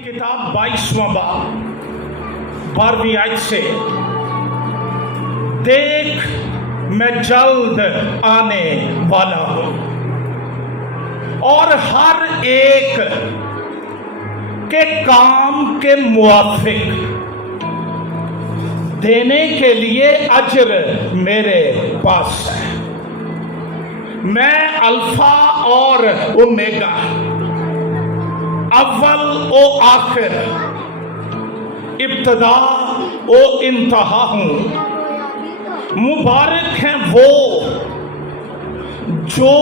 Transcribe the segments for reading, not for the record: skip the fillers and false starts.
किताब 22वां बाब 12वीं आयत से, देख मैं जल्द आने वाला हूं और हर एक के काम के मुआफिक देने के लिए अजर मेरे पास है। मैं अल्फा और ओमेगा, अव्वल ओ आखिर, इब्तदा ओ इंतहा हूं। मुबारक हैं वो जो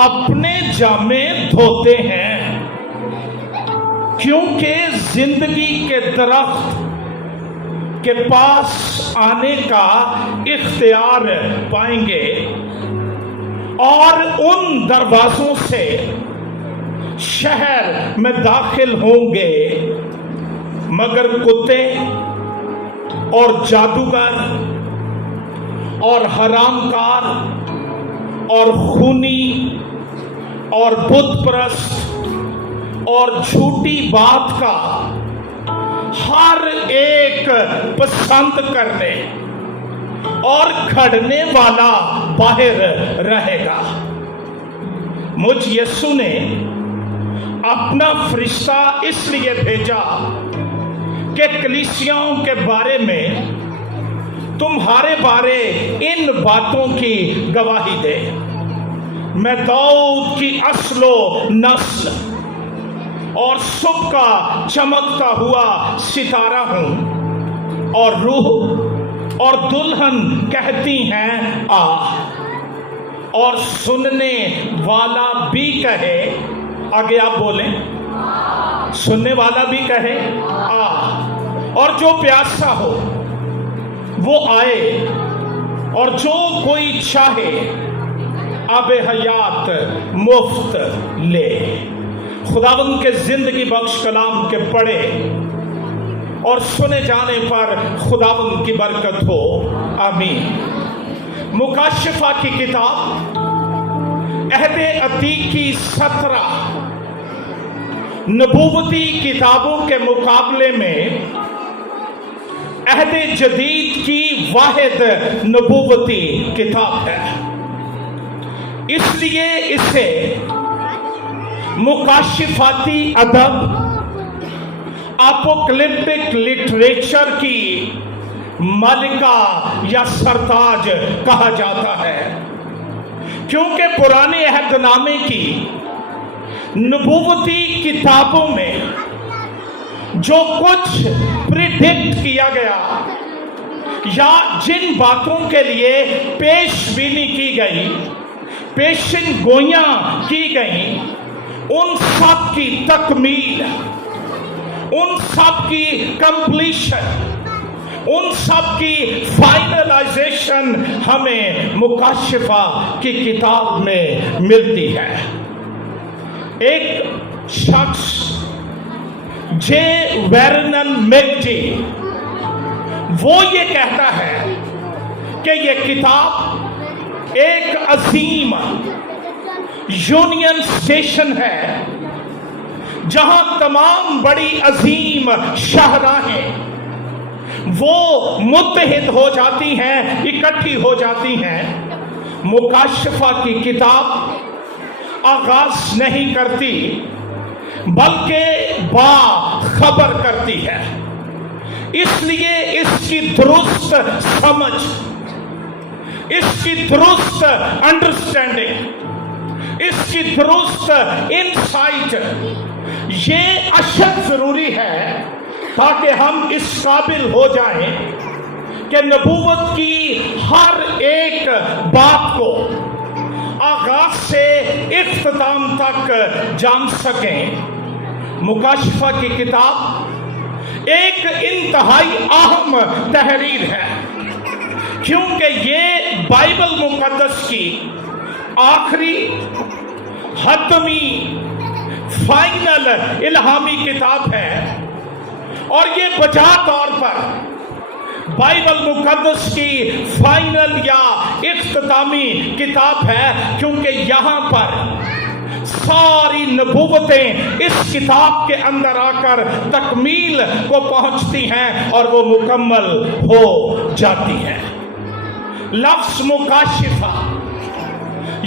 अपने जामे धोते हैं, क्योंकि जिंदगी के दरख्त के पास आने का इख्तियार पाएंगे और उन दरवाजों से शहर में दाखिल होंगे। मगर कुत्ते और जादूगर और हरामकार और खूनी और बुत परस्त और झूठी बात का हर एक पसंद करने और खड़ने वाला बाहर रहेगा। मुझ यीशु ने अपना फरिश्ता इसलिए भेजा कि कलीसियाओं के बारे में तुम्हारे बारे इन बातों की गवाही दे। मैं दाऊद की अस्लो नस्ल और सुबह का चमकता हुआ सितारा हूं और रूह और दुल्हन कहती हैं आ, और सुनने वाला भी कहे, आगे आप बोलें, सुनने वाला भी कहे आ, और जो प्यासा हो वो आए, और जो कोई चाहे आबे हयात मुफ्त ले। खुदावंद के जिंदगी बख्श कलाम के पढ़े और सुने जाने पर खुदावंद की बरकत हो, आमीन। मुकाशिफा की किताब अहद अतीक की 17 नबूवती किताबों के मुकाबले में अहद जदीद की वाहिद नबूवती किताब है, इसलिए इसे मुकाशिफाती अदब, अपोकलिप्टिक लिटरेचर की मालिका या सरताज कहा जाता है, क्योंकि पुराने अहदनामे की नबूवती किताबों में जो कुछ प्रिडिक्ट किया गया या जिन बातों के लिए पेशबीनी की गई, पेशन गोइयां की गई, उन सब की तकमील, उन सब की कंप्लीशन, उन सब की फाइनलाइजेशन हमें मुकाशिफा की किताब में मिलती है। एक शख्स जे वेर्नन मैगजी, वो ये कहता है कि यह किताब एक अजीम यूनियन स्टेशन है, जहां तमाम बड़ी अजीम शाहराहें वो मुत्तहिद हो जाती हैं, इकट्ठी हो जाती हैं। मुकाशिफा की किताब आगाज नहीं करती बल्कि बाखबर करती है, इसलिए इसकी दुरुस्त समझ, इसकी दुरुस्त अंडरस्टैंडिंग, इसकी दुरुस्त इनसाइट ये अशद जरूरी है ताकि हम इस काबिल हो जाएं कि नबूवत की हर एक बात को आगाज से इख्तिताम तक जान सकें। मुकाशिफा की किताब एक इंतहाई अहम तहरीर है, क्योंकि ये बाइबल मुकद्दस की आखिरी हतमी फाइनल इल्हामी किताब है, और ये बजा तौर पर बाइबल मुकद्दस की फाइनल या इख्तितामी किताब है, क्योंकि यहाँ पर सारी नबूवतें इस किताब के अंदर आकर तकमील को पहुंचती हैं और वो मुकम्मल हो जाती हैं। लफ्ज मुकाशिफा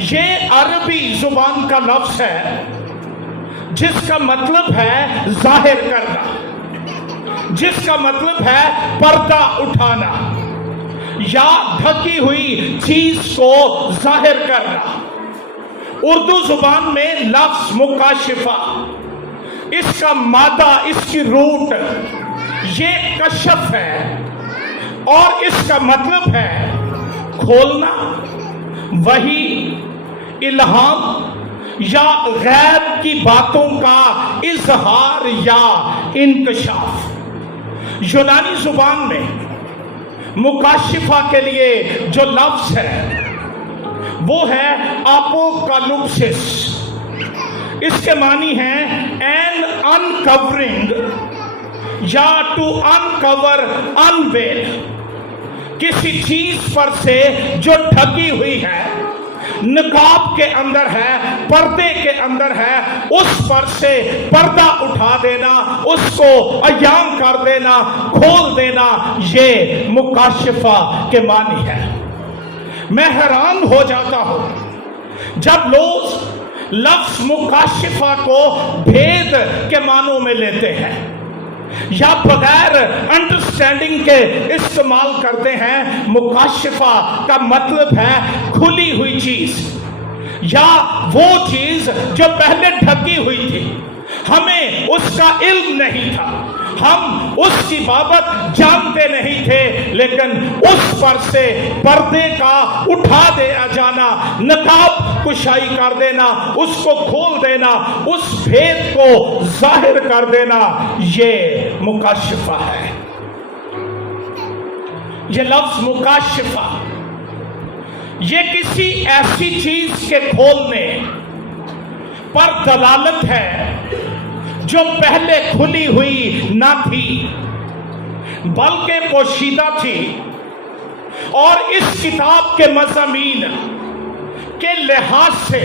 ये अरबी जुबान का लफ्ज है जिसका मतलब है जाहिर करना, जिसका मतलब है पर्दा उठाना या ढकी हुई चीज को जाहिर करना। उर्दू जुबान में लफ्ज मुकाशिफा, इसका मादा, इसकी रूट ये कशफ है और इसका मतलब है खोलना, वही, इल्हाम या गैब की बातों का इजहार या इंकशाफ। यूनानी जुबान में मुकाशिफा के लिए जो लफ्ज है वो है अपोकालिप्सिस। इसके मानी है एन अनकवरिंग या टू अनकवर, अनवेल, किसी चीज पर से जो ढकी हुई है, निकाब के अंदर है, पर्दे के अंदर है, उस पर से पर्दा उठा देना, उसको अयाम कर देना, खोल देना, ये मुकाशिफा के मानी है। मैं हैरान हो जाता हूं जब लोग लफ्ज मुकाशिफा को भेद के मानों में लेते हैं या बगैर अंडरस्टैंडिंग के इस्तेमाल करते हैं। मुकाशिफा का मतलब है खुली हुई चीज या वो चीज जो पहले ढकी हुई थी, हमें उसका इल्म नहीं था, हम उसकी बाबत जानते नहीं थे, लेकिन उस पर से पर्दे का उठा दिया जाना, नकाब कुशाई कर देना, उसको खोल देना, उस भेद को जाहिर कर देना, ये मुकाशिफा है। ये लफ्ज मुकाशिफा ये किसी ऐसी चीज के खोलने पर दलालत है जो पहले खुली हुई ना थी बल्कि पोशीदा थी। और इस किताब के मज़ामीन के लिहाज से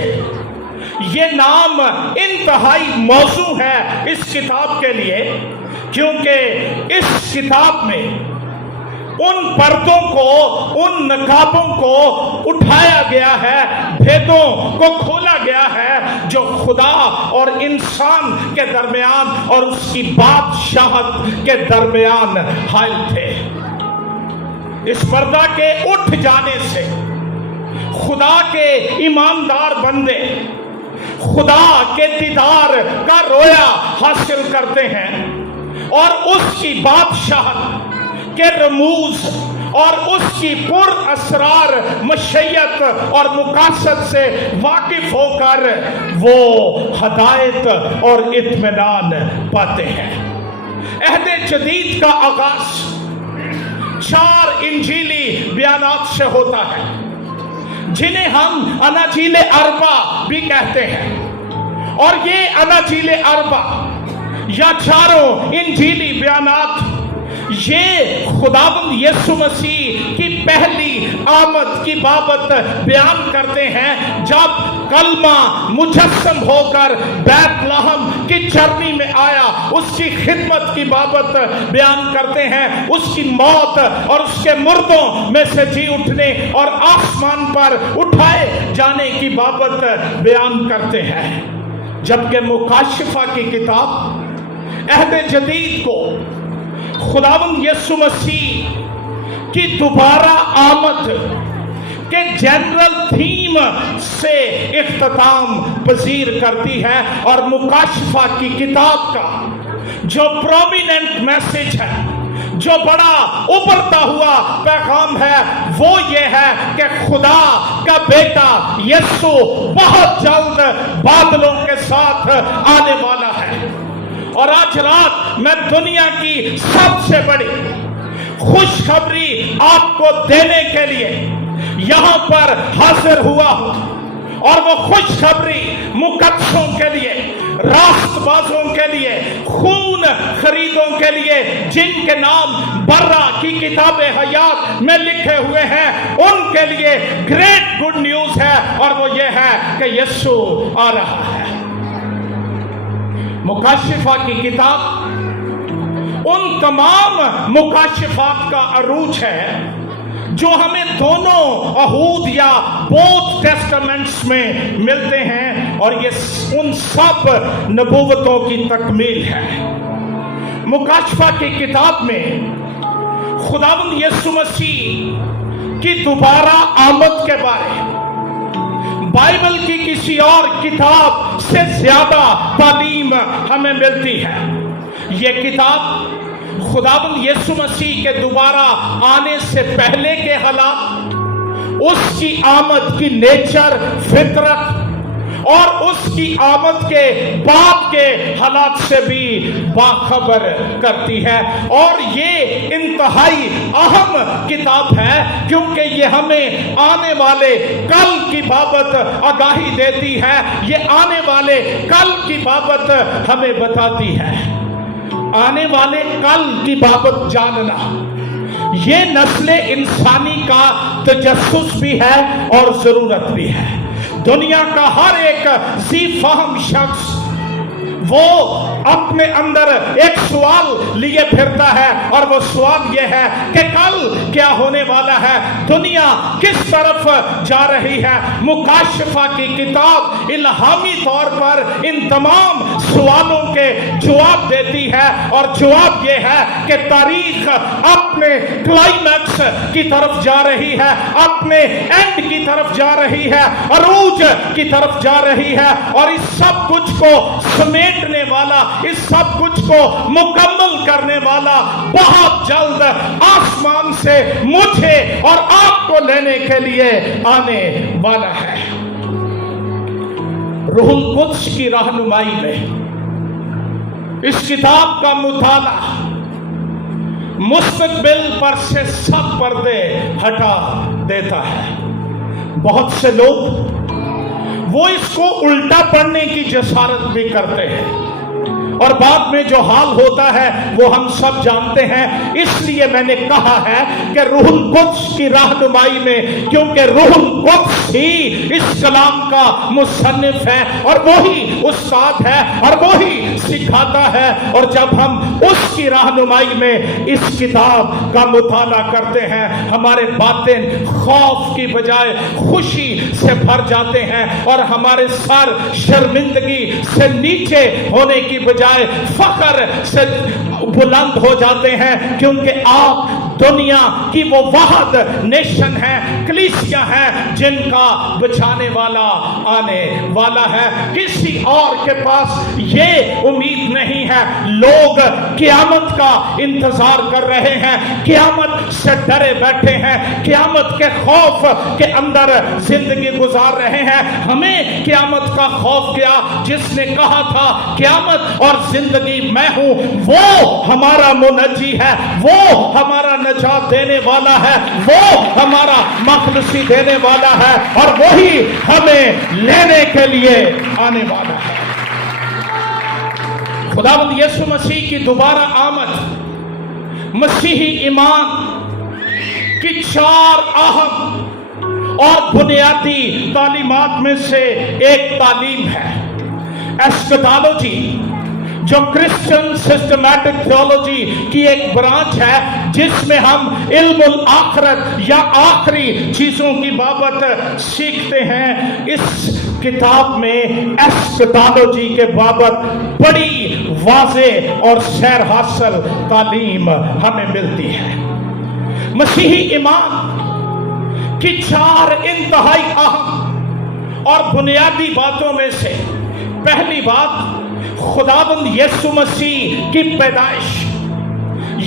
ये नाम इंतहाई मौजू है इस किताब के लिए, क्योंकि इस किताब में उन पर्दों को, उन नकाबों को उठाया गया है, भेदों को खोला गया है जो खुदा और इंसान के दरमियान और उसकी बादशाहत के दरमियान हायल थे। इस पर्दा के उठ जाने से खुदा के ईमानदार बंदे खुदा के दीदार का रोया हासिल करते हैं और उसकी बादशाहत के रमूज और उसकी पुर असरार मशय्यत और मुकासद से वाकिफ होकर वो हदायत और इत्मीनान पाते हैं। अहद जदीद का आगाज 4 इंजीली बयानात से होता है जिन्हें हम अनाजीले अरबा भी कहते हैं। और ये अनाजीले अरबा या चारों इंजीली बयानात ये खुदावंद यीशु मसीह की पहली आमद की बाबत बयान करते हैं, जब कलमा मुजस्सम होकर बैतलहम की चरनी में आया, उसकी खिदमत की बाबत बयान करते हैं, उसकी मौत और उसके मुर्दों में से जी उठने और आसमान पर उठाए जाने की बाबत बयान करते हैं। जबकि मुकाशिफा की किताब अहद जदीद को खुदावंद यीशु मसीह की दोबारा आमद के जनरल थीम से इख्तिताम पजीर करती है। और मुकाशिफा की किताब का जो प्रोमिनेंट मैसेज है, जो बड़ा उभरता हुआ पैगाम है, वो ये है कि खुदा का बेटा यीशु बहुत जल्द बादलों के साथ आने वाला है। और आज रात मैं दुनिया की सबसे बड़ी खुशखबरी आपको देने के लिए यहां पर हाजिर हुआ हूं। और वो खुशखबरी मुकद्दसों के लिए, रास्तबाजों के लिए, खून खरीद शहीदों के लिए जिनके नाम बर्रा की किताब हयात में लिखे हुए हैं, उनके लिए ग्रेट गुड न्यूज है, और वो ये है कि यीशु आ रहा है। मुकाशिफा की किताब उन तमाम मुकाशिफात का अरूज है जो हमें दोनों अहूद या बोथ टेस्टामेंट्स में मिलते हैं, और ये उन सब नबूवतों की तकमील है। मुकाशिफा की किताब में खुदावंद यीशु मसीह की दोबारा आमद के बारे बाइबल की किसी और किताब से ज्यादा तालीम हमें मिलती है। यह किताब खुदावंद यीशु मसीह के दोबारा आने से पहले के हालात, उसकी आमद की नेचर, फितरत, और उसकी आमद के बाद के हालात से भी बाखबर करती है। और ये इंतहाई अहम किताब है क्योंकि ये हमें आने वाले कल की बाबत आगाही देती है, ये आने वाले कल की बाबत हमें बताती है। आने वाले कल की बाबत जानना ये नस्ले इंसानी का तजस्सुस भी है और जरूरत भी है। दुनिया का हर एक ज़ी फ़हम शख्स वो अपने अंदर एक सवाल लिए फिरता है, और वो सवाल ये है कि कल क्या होने वाला है, दुनिया किस तरफ जा रही है। मुकाशिफा की किताब इल्हामी तौर पर इन तमाम सवालों के जवाब देती है, और जवाब ये है कि तारीख अपने क्लाइमैक्स की तरफ जा रही है, अपने एंड की तरफ जा रही है, अरूज की तरफ जा रही है, और इस सब कुछ को समेटने वाला, इस सब कुछ को मुकम्मल करने वाला बहुत जल्द आसमान से मुझे और आपको लेने के लिए आने वाला है। रूहुल कुद्स की रहनुमाई में इस किताब का मुताला मुस्तकबिल पर से सब पर्दे हटा देता है। बहुत से लोग वो इसको उल्टा पढ़ने की जसारत भी करते हैं, और बाद में जो हाल होता है वो हम सब जानते हैं। इसलिए मैंने कहा है कि रूहुल कुद्स की रहनुमाई में, क्योंकि रूहुल कुद्स ही इस कलाम का मुसन्निफ है, और वही उस्ताद है, और वही सिखाता है। और जब हम उसकी रहनुमाई में इस किताब का मुताला करते हैं, हमारे बातें खौफ की बजाय खुशी से भर जाते हैं, और हमारे सर शर्मिंदगी से नीचे होने की बजाय फख्र से बुलंद हो जाते हैं, क्योंकि आप दुनिया की वो वाहद नेशन है, कलीसिया है, जिनका बचाने वाला आने वाला है। किसी और के पास ये उम्मीद नहीं है। लोग क़यामत का इंतजार कर रहे हैं, क़यामत से डरे बैठे हैं, क़यामत के खौफ के अंदर जिंदगी गुजार रहे हैं। हमें क़यामत का खौफ क्या? जिसने कहा था क़यामत और जिंदगी मैं हूं, वो हमारा मुनज्जी है, वो हमारा नजात देने वाला है, वो हमारा मखलसी देने वाला है, और वही हमें लेने के लिए आने वाला है। खुदावंद यीशु मसीह की दोबारा आमद मसीही ईमान की 4 अहम और बुनियादी तालीमात में से एक तालीम है एस्कटोलॉजी, जो क्रिश्चियन सिस्टमैटिक थियोलॉजी की एक ब्रांच है, जिसमें हम इल्मुल आखिरत या आखिरी चीजों की बाबत सीखते हैं। इस किताब में एस्कटोलॉजी के बाबत बड़ी वाज़े और सैर हासिल तालीम हमें मिलती है। मसीही ईमान की 4 इंतहाई अहम और बुनियादी बातों में से पहली बात खुदावंद यीशु मसीह की पैदाइश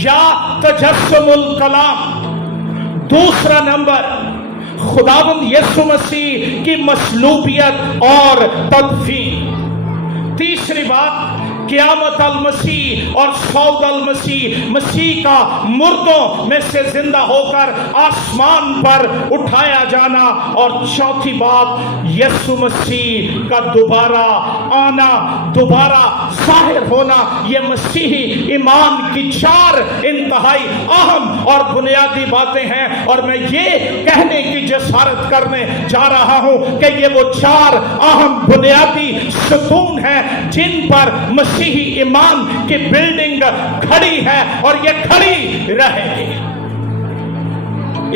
या तजस्सुमुल कलाम। दूसरा नंबर खुदावंद यीशु मसीह की मसलूबियत और तदफीन। तीसरी बात क़यामत अल मसीह और सऊद अल मसीह, मसीह का मुर्दों में से जिंदा होकर आसमान पर उठाया जाना, और चौथी बात यीशु मसीह का दोबारा आना, दोबारा जाहिर होना। ये मसीही ईमान की चार इंतहाई अहम और बुनियादी बातें हैं, और मैं ये कहने की जसारत करने जा रहा हूं कि ये वो चार अहम बुनियादी सतून हैं जिन पर मसीही ईमान की बिल्डिंग खड़ी है, और ये खड़ी रहेगी।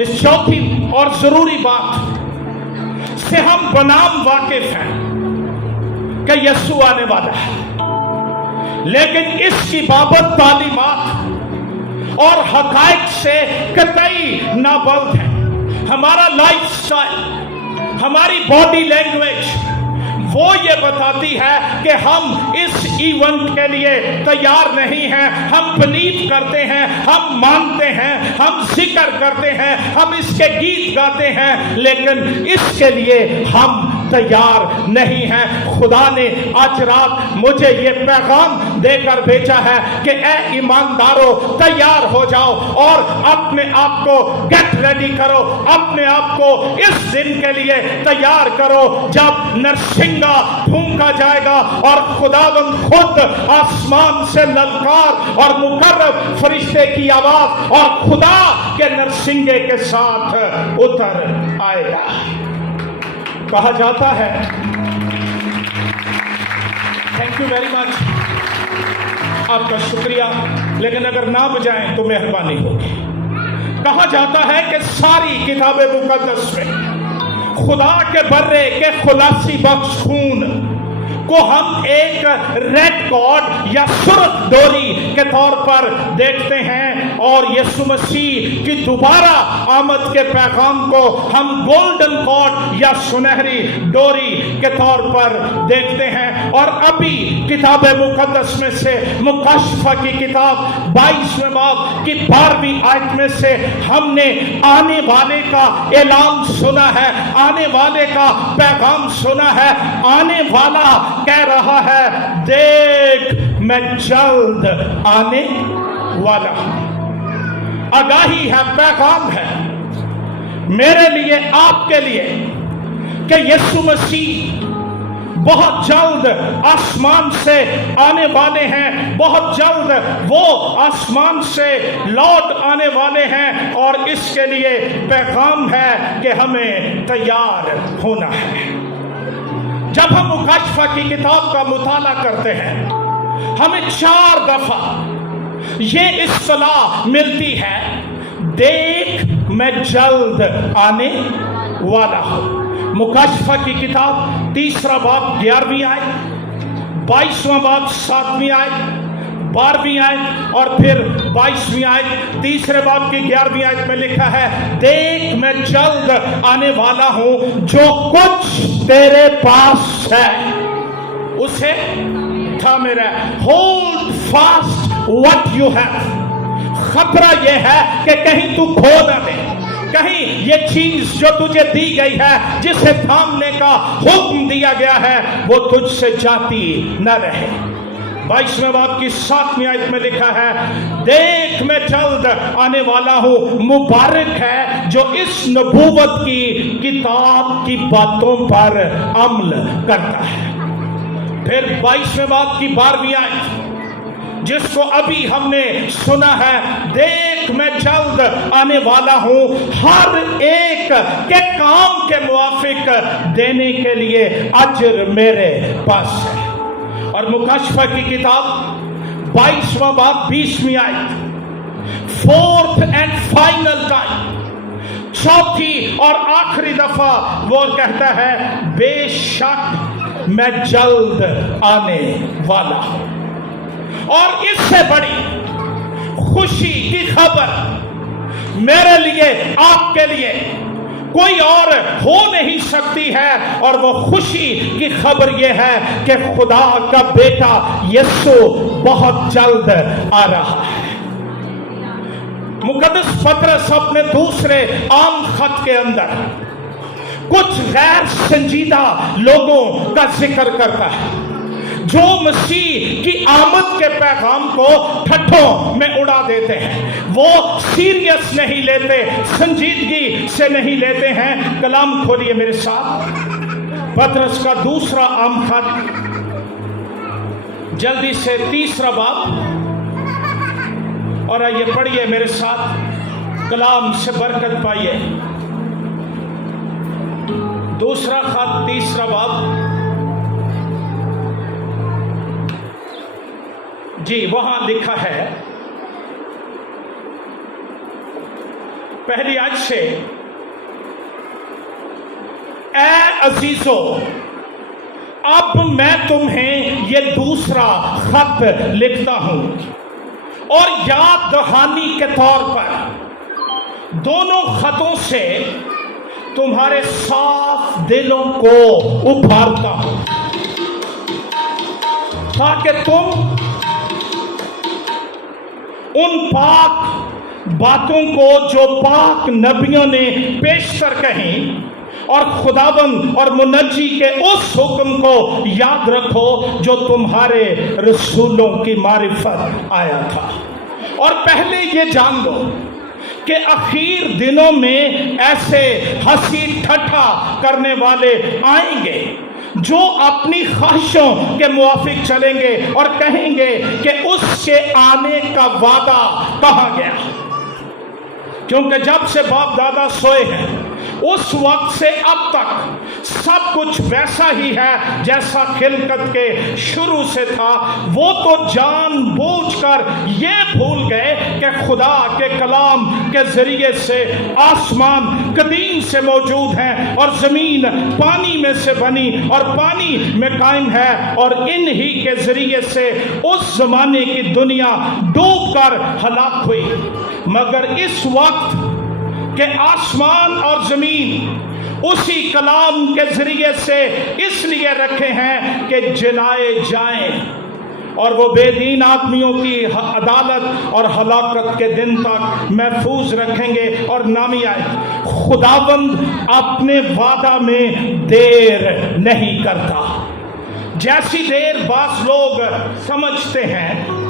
इस चौथी और जरूरी बात से हम बनाम वाकिफ हैं कि यीशु आने वाला है, लेकिन इसकी बाबत तालीमात और हकायक से कतई नाबल्द है। हमारा लाइफ स्टाइल, हमारी बॉडी लैंग्वेज वो ये बताती है कि हम इस इवेंट के लिए तैयार नहीं हैं। हम बिलीव करते हैं, हम मानते हैं, हम जिक्र करते हैं, हम इसके गीत गाते हैं, लेकिन इसके लिए हम तैयार नहीं हैं। खुदा ने आज रात मुझे ये पैगाम देकर भेजा है कि ऐ ईमानदारों, तैयार हो जाओ और अपने आप को गेट रेडी करो, अपने आप को इस दिन के लिए तैयार करो जब नरसिंगा फूंका जाएगा और खुदावंद खुद आसमान से ललकार और मुकर्रब फरिश्ते की आवाज और खुदा के नरसिंगे के साथ उतर आएगा। कहा जाता है, थैंक यू वेरी मच, आपका शुक्रिया, लेकिन अगर ना बजाएं तो मेहरबानी होगी। कहा जाता है कि सारी किताबे मुकद्दस में खुदा के बर्रे के खुलासी बख्श खून को हम एक रेड कॉर्ड या सुर्ख डोरी के तौर पर देखते हैं, और यीशु मसीह की दोबारा आमद के पैगाम को हम गोल्डन कॉर्ड या सुनहरी डोरी के तौर पर देखते हैं। और अभी किताब मुकद्दस में से मुकाशफा की किताब 22वें बाब की 12वीं आयत में से हमने आने वाले का ऐलान सुना है, आने वाले का पैगाम सुना है। आने वाला कह रहा है, देख मैं जल्द आने वाला हूं। आगाही है, पैगाम है मेरे लिए, आपके लिए, कि यीशु मसीह बहुत जल्द आसमान से आने वाले हैं, बहुत जल्द वो आसमान से लौट आने वाले हैं, और इसके लिए पैगाम है कि हमें तैयार होना है। जब हम मुकाशफा की किताब का मुताला करते हैं, हमें 4 दफा ये इस्तिलाह मिलती है, देख मैं जल्द आने वाला हूं। मुकाशफा की किताब 3रा बाब 11वीं आयत, 22वां बाब 7वीं आयत, 12वीं आयत और फिर 22वीं आयत। 3रे बाब की 11वीं आयत में लिखा है, देख मैं जल्द आने वाला हूं, जो कुछ तेरे पास है उसे थामे रह। Hold fast what you have. खतरा यह है कि कहीं तू खो ना दे, कहीं ये चीज जो तुझे दी गई है, जिसे थामने का हुक्म दिया गया है, वो तुझसे जाती न रहे। 22वें बाब की 7वीं आयत में लिखा है, देख मैं जल्द आने वाला हूं, मुबारक है जो इस नबूवत की किताब की बातों पर अमल करता है। फिर 22वें बाब की 12वीं आयत, जिसको अभी हमने सुना है, देख मैं जल्द आने वाला हूं, हर एक के काम के मुआफिक देने के लिए अजर मेरे पास है। और मुकाशफा की किताब 22वां बाब 20वीं आयत, 4th एंड फाइनल टाइम, चौथी और आखिरी दफा वो कहता है, बेशक मैं जल्द आने वाला हूं। और इससे बड़ी खुशी की खबर मेरे लिए, आपके लिए कोई और हो नहीं सकती है, और वो खुशी की खबर यह है कि खुदा का बेटा यीशु बहुत जल्द आ रहा है। मुकद्दस पत्रस अपने दूसरे आम खत के अंदर कुछ गैर संजीदा लोगों का जिक्र करता है, जो मसीह की आमद के पैगाम को ठट्ठों में उड़ा देते हैं, वो सीरियस नहीं लेते, संजीदगी से नहीं लेते हैं। कलाम खोलिए मेरे साथ, पतरस का दूसरा आम खत, जल्दी से 3रा बाब, और आइए पढ़िए मेरे साथ, कलाम से बरकत पाइए। दूसरा खत 3रा बाब, जी वहां लिखा है पहली आयत से, ऐ अजीजो, अब मैं तुम्हें ये दूसरा खत लिखता हूं और याद दहानी के तौर पर दोनों खतों से तुम्हारे साफ दिलों को उभारता हूं, ताकि तुम उन पाक बातों को जो पाक नबियों ने पेशतर कहीं और खुदावंद और मुनज्जी के उस हुक्म को याद रखो जो तुम्हारे रसूलों की मारिफत आया था। और पहले ये जान लो कि आखिर दिनों में ऐसे हंसी ठट्ठा करने वाले आएंगे जो अपनी ख्वाहिशों के मुआफिक चलेंगे और कहेंगे कि उसके आने का वादा कहाँ गया। क्योंकि जब से बाप दादा सोए हैं उस वक्त से अब तक सब कुछ वैसा ही है जैसा खिलकत के शुरू से था। वो तो जानबूझकर ये भूल गए कि खुदा के कलाम के जरिए से आसमान कदीम से मौजूद है और जमीन पानी में से बनी और पानी में कायम है, और इन्हीं के जरिए से उस जमाने की दुनिया डूबकर हलाक हुई। मगर इस वक्त के आसमान और जमीन उसी कलाम के जरिए से इसलिए रखे हैं कि जलाए जाएं और वो बेदीन आदमियों की अदालत और हलाकत के दिन तक महफूज रखेंगे और नामी आए। खुदावंद अपने वादा में देर नहीं करता, जैसी देर बास लोग समझते हैं,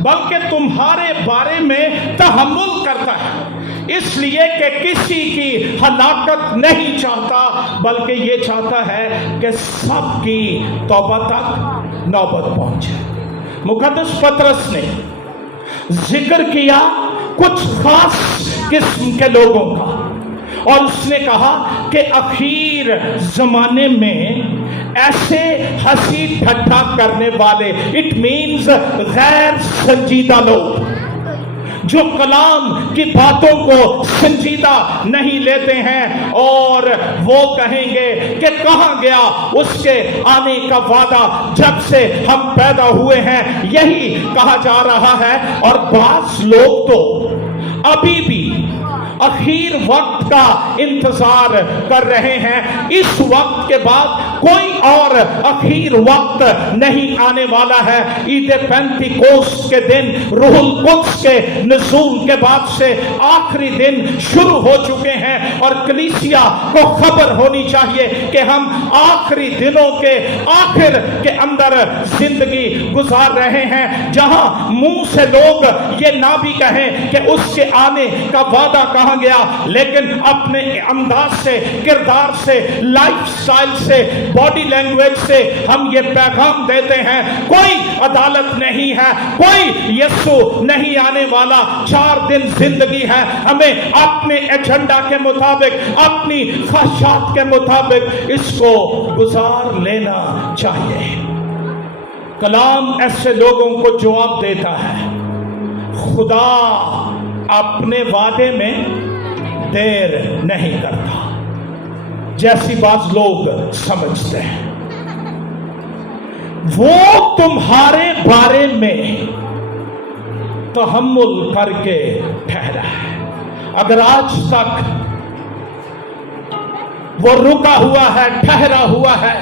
बल्कि तुम्हारे बारे में तहम्मुल करता है, इसलिए कि किसी की हलाकत नहीं चाहता, बल्कि ये चाहता है कि सबकी तौबा तक नौबत पहुंचे। मुकद्दस पतरस ने जिक्र किया कुछ खास किस्म के लोगों का, और उसने कहा कि आखिर जमाने में ऐसे हंसी ठट्ठा करने वाले, इट मीन्स गैर संजीदा लोग जो कलाम की बातों को संजीदा नहीं लेते हैं, और वो कहेंगे कि कहाँ गया उसके आने का वादा, जब से हम पैदा हुए हैं यही कहा जा रहा है। और बास लोग तो अभी भी आखिर वक्त का इंतजार कर रहे हैं। इस वक्त के बाद कोई और आखिर वक्त नहीं आने वाला है। ईद पेंतिकोस्त के दिन रूहुल कुद्स के नुज़ूल के बाद से आखिरी दिन शुरू हो चुके हैं, और कलीसिया को खबर होनी चाहिए कि हम आखिरी दिनों के आखिर के अंदर जिंदगी गुजार रहे हैं, जहां मुंह से लोग ये ना भी कहें कि उसके आने का वादा कहां गया, लेकिन अपने अंदाज से, किरदार से, लाइफस्टाइल से, बॉडी लैंग्वेज से हम ये पैगाम देते हैं कोई अदालत नहीं है, कोई यीशु नहीं आने वाला, 4 दिन जिंदगी है, हमें अपने एजेंडा के मुताबिक, अपनी ख्वाहिशात के मुताबिक इसको गुजार लेना चाहिए। कलाम ऐसे लोगों को जवाब देता है, खुदा अपने वादे में देर नहीं करता, जैसी बात लोग समझते हैं। वो तुम्हारे बारे में तहम्मुल करके ठहरा है। अगर आज तक वो रुका हुआ है, ठहरा हुआ है,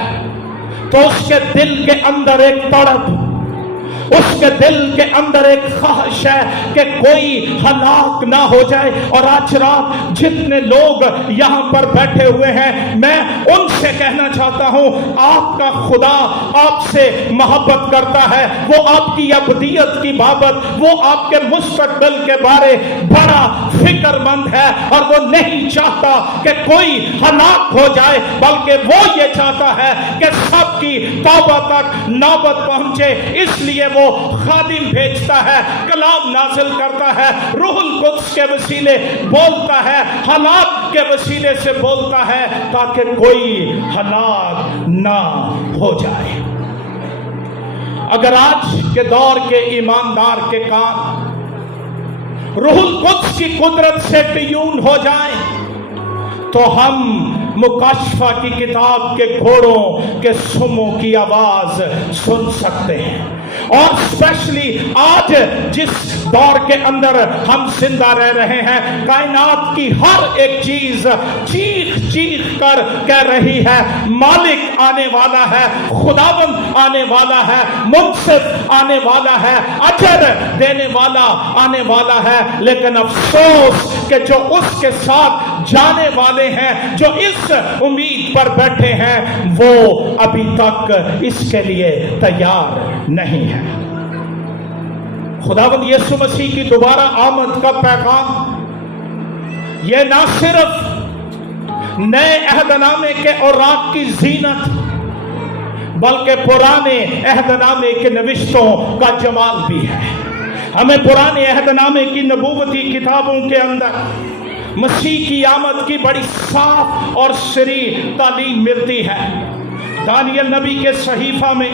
तो उसके दिल के अंदर एक तड़प उसके दिल के अंदर एक ख्वाहिश है कि कोई हलाक ना हो जाए। और आज रात जितने लोग यहां पर बैठे हुए हैं, मैं उनसे कहना चाहता हूं, आपका खुदा आपसे मोहब्बत करता है, वो आपकी अबदियत की बाबत, वो आपके मुस्तकबिल के बारे बड़ा फिक्रमंद है, और वो नहीं चाहता कि कोई हलाक हो जाए, बल्कि वो ये चाहता है कि सबकी तौबा तक नौबत पहुंचे। इसलिए वो खादिम भेजता है, कलाम नाजिल करता है, रूहुल कुद्स के वसीले बोलता है, हालात के वसीले से बोलता है, ताकि कोई हालात ना हो जाए। अगर आज के दौर के ईमानदार के कान रूहुल कुद्स की कुदरत से ट्यून हो जाए, तो हम मुकाशफा की किताब के घोड़ों के सुमों की आवाज सुन सकते हैं। और स्पेशली आज जिस दौर के अंदर हम जिंदा रह रहे हैं, कायनात की हर एक चीज चीख चीख कर कह रही है, मालिक आने वाला है, खुदावंद आने वाला है, मुनसिफ आने वाला है, अजर देने वाला आने वाला है। लेकिन अफसोस कि जो उसके साथ जाने वाले हैं, जो इस उम्मीद पर बैठे हैं, वो अभी तक इसके लिए तैयार नहीं है। खुदावंद यीशु मसीह की दोबारा आमद का पैगाम यह ना सिर्फ नए अहदनामे के औराक की जीनत, बल्कि पुराने अहदनामे के नविश्तों का जमाल भी है। हमें पुराने अहदनामे की नबूवती किताबों के अंदर मसीह की आमद की बड़ी साफ और सरी तालीम मिलती है। दानियल नबी के सहीफा में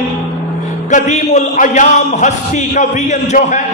कदीमुल अयाम हस्ती का वियन जो है,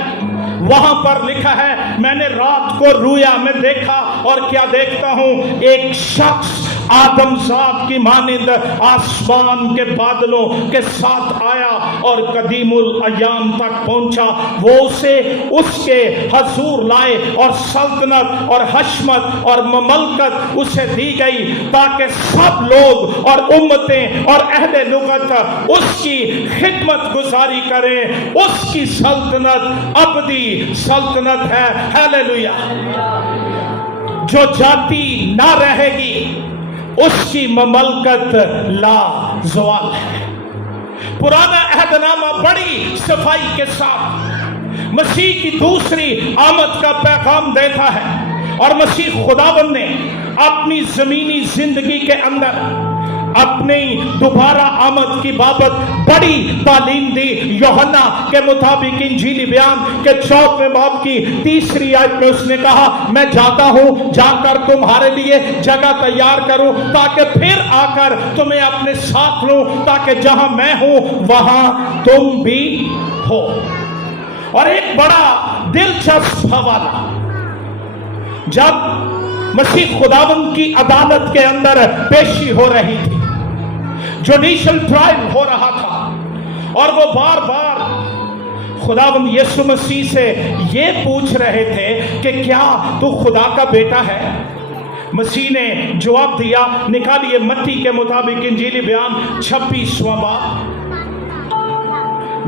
वहां पर लिखा है, मैंने रात को रुया में देखा, और क्या देखता हूं, एक शख्स आदमजात की मानिंद आसमान के बादलों के साथ आया और कदीमुल अयाम तक पहुंचा। वो उसे उसके हजूर लाए, और सल्तनत और हशमत और ममलकत उसे दी गई, ताकि सब लोग और उम्मतें और अहले लुगत उसकी खिदमत गुजारी करें। उसकी सल्तनत अबदी सल्तनत है। हालेलुया। जो जाति ना रहेगी, उसकी ममलकत ला ज़वाल है। पुराना अहदनामा बड़ी सफाई के साथ मसीह की दूसरी आमद का पैगाम देता है, और मसीह खुदावंद ने अपनी जमीनी जिंदगी के अंदर अपनी दोबारा आमद की बाबत बड़ी तालीम दी। यूहन्ना के मुताबिक इंजीली बयान के 4वें बाब की 3री आयत में उसने कहा, मैं जाता हूं, जाकर तुम्हारे लिए जगह तैयार करूं, ताकि फिर आकर तुम्हें अपने साथ लूं, ताकि जहां मैं हूं वहां तुम भी हो। और एक बड़ा दिलचस्प हवाला, जब मसीह खुदावंद की अदालत के अंदर पेशी हो रही थी, जुडिशियल ट्रायल हो रहा था, और वो बार बार खुदावंद यीशु मसीह से ये पूछ रहे थे कि क्या तू खुदा का बेटा है। मसीह ने जवाब दिया, निकालिए मत्ती के मुताबिक इंजीली बयान 26वां बाब।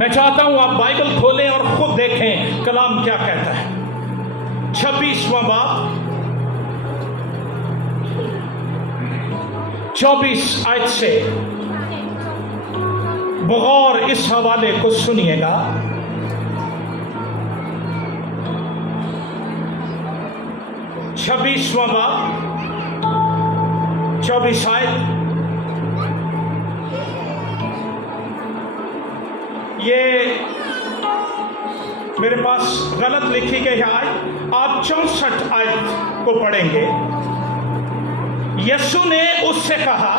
मैं चाहता हूं आप बाइबल खोलें और खुद देखें कलाम क्या कहता है। 26वां बाब 24 आयत से बगौर इस हवाले को सुनिएगा। छब्बीसवां बाब 24 आयत। ये मेरे पास गलत लिखी गई है आयत, आप 64 आयत को पढ़ेंगे। यीशु ने उससे कहा,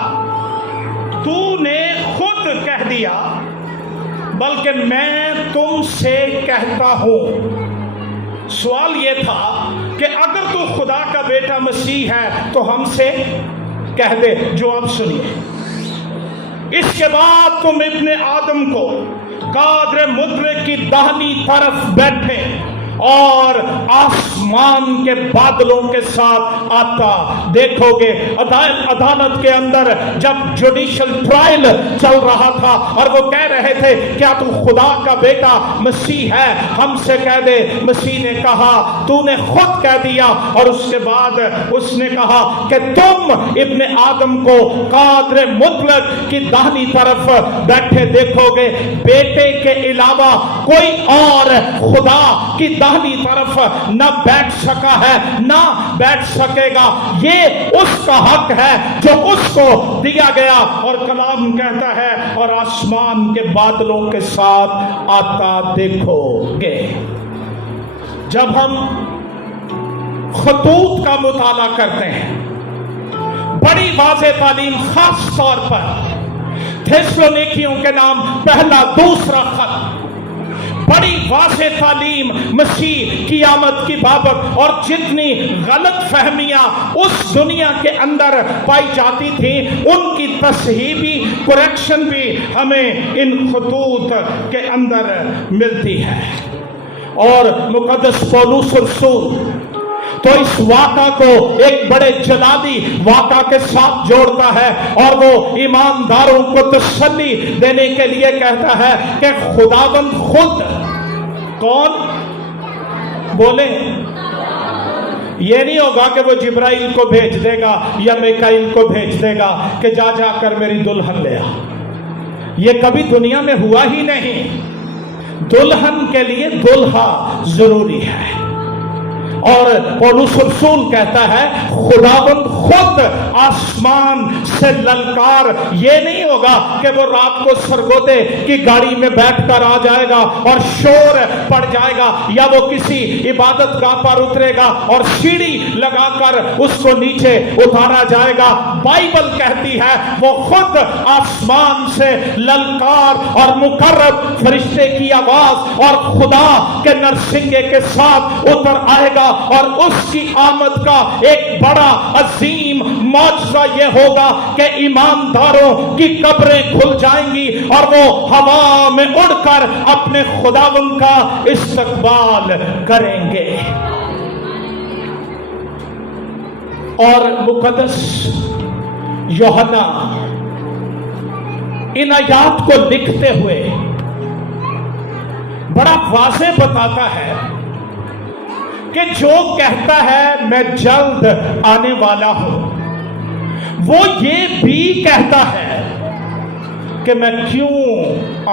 तूने खुद कह दिया, बल्कि मैं तुमसे कहता हूं। सवाल यह था कि अगर तू खुदा का बेटा मसीह है तो हमसे कह दे। जवाब सुनिए, इसके बाद तुम इब्ने आदम को कादर मुद्रे की दाहिनी तरफ बैठे और आसमान के बादलों के साथ आता देखोगे। अदालत के अंदर जब जुडिशियल ट्रायल चल रहा था और वो कह रहे थे क्या तू खुदा का बेटा मसीह है, हमसे कह दे। मसीह ने कहा तूने खुद कह दिया। और उसके बाद उसने कहा कि तुम इब्ने आदम को कादर मुतलक की दाहिनी तरफ बैठे देखोगे। बेटे के अलावा कोई और खुदा की दाहिनी तरफ न बैठ सका है न बैठ सकेगा। ये उसका हक है जो उसको दिया गया। और कलाम कहता है और आसमान के बादलों के साथ आता देखोगे। जब हम खतूत का मुताला करते हैं, बड़ी वाज़ेह तालीम, खास तौर पर थेस्सलुनीकियों के नाम पहला दूसरा खत, बड़ी वाज़ेह तालीम मसीह की आमद की बाबत और जितनी गलत फहमियां उस दुनिया के अंदर पाई जाती थी उनकी तसहीह भी, करेक्शन भी हमें इन खतूत के अंदर मिलती है। और मुक़द्दस पौलुस रसूल तो इस वाक़ा को एक बड़े जलाली वाक़ा के साथ जोड़ता है और वो ईमानदारों को तसल्ली देने के लिए कहता है कि खुदावंद खुद, कौन बोले, ये नहीं होगा कि वो जिब्राइल को भेज देगा या मिकाईल को भेज देगा कि जा जाकर मेरी दुल्हन ले आ। ये कभी दुनिया में हुआ ही नहीं। दुल्हन के लिए दुल्हा जरूरी है। और पौलुस रसूल कहता है खुदावंद खुद आसमान से ललकार, ये नहीं होगा कि वो रात को सरगोदे की गाड़ी में बैठकर आ जाएगा और शोर पड़ जाएगा, या वो किसी इबादत गाह पर उतरेगा और सीढ़ी लगाकर उसको नीचे उतारा जाएगा। बाइबल कहती है वो खुद आसमान से ललकार और मुकर्रब फरिश्ते की आवाज और खुदा के नरसिंगे के साथ उतर आएगा। और उसकी आमद का एक बड़ा अजीम मौजज़ा यह होगा कि ईमानदारों की कब्रें खुल जाएंगी और वो हवा में उड़कर अपने खुदावंद का इस्तकबाल करेंगे। और मुक़द्दस यूहन्ना इन आयात को लिखते हुए बड़ा वाज़ेह बताता है कि जो कहता है मैं जल्द आने वाला हूं, वो ये भी कहता है कि मैं क्यों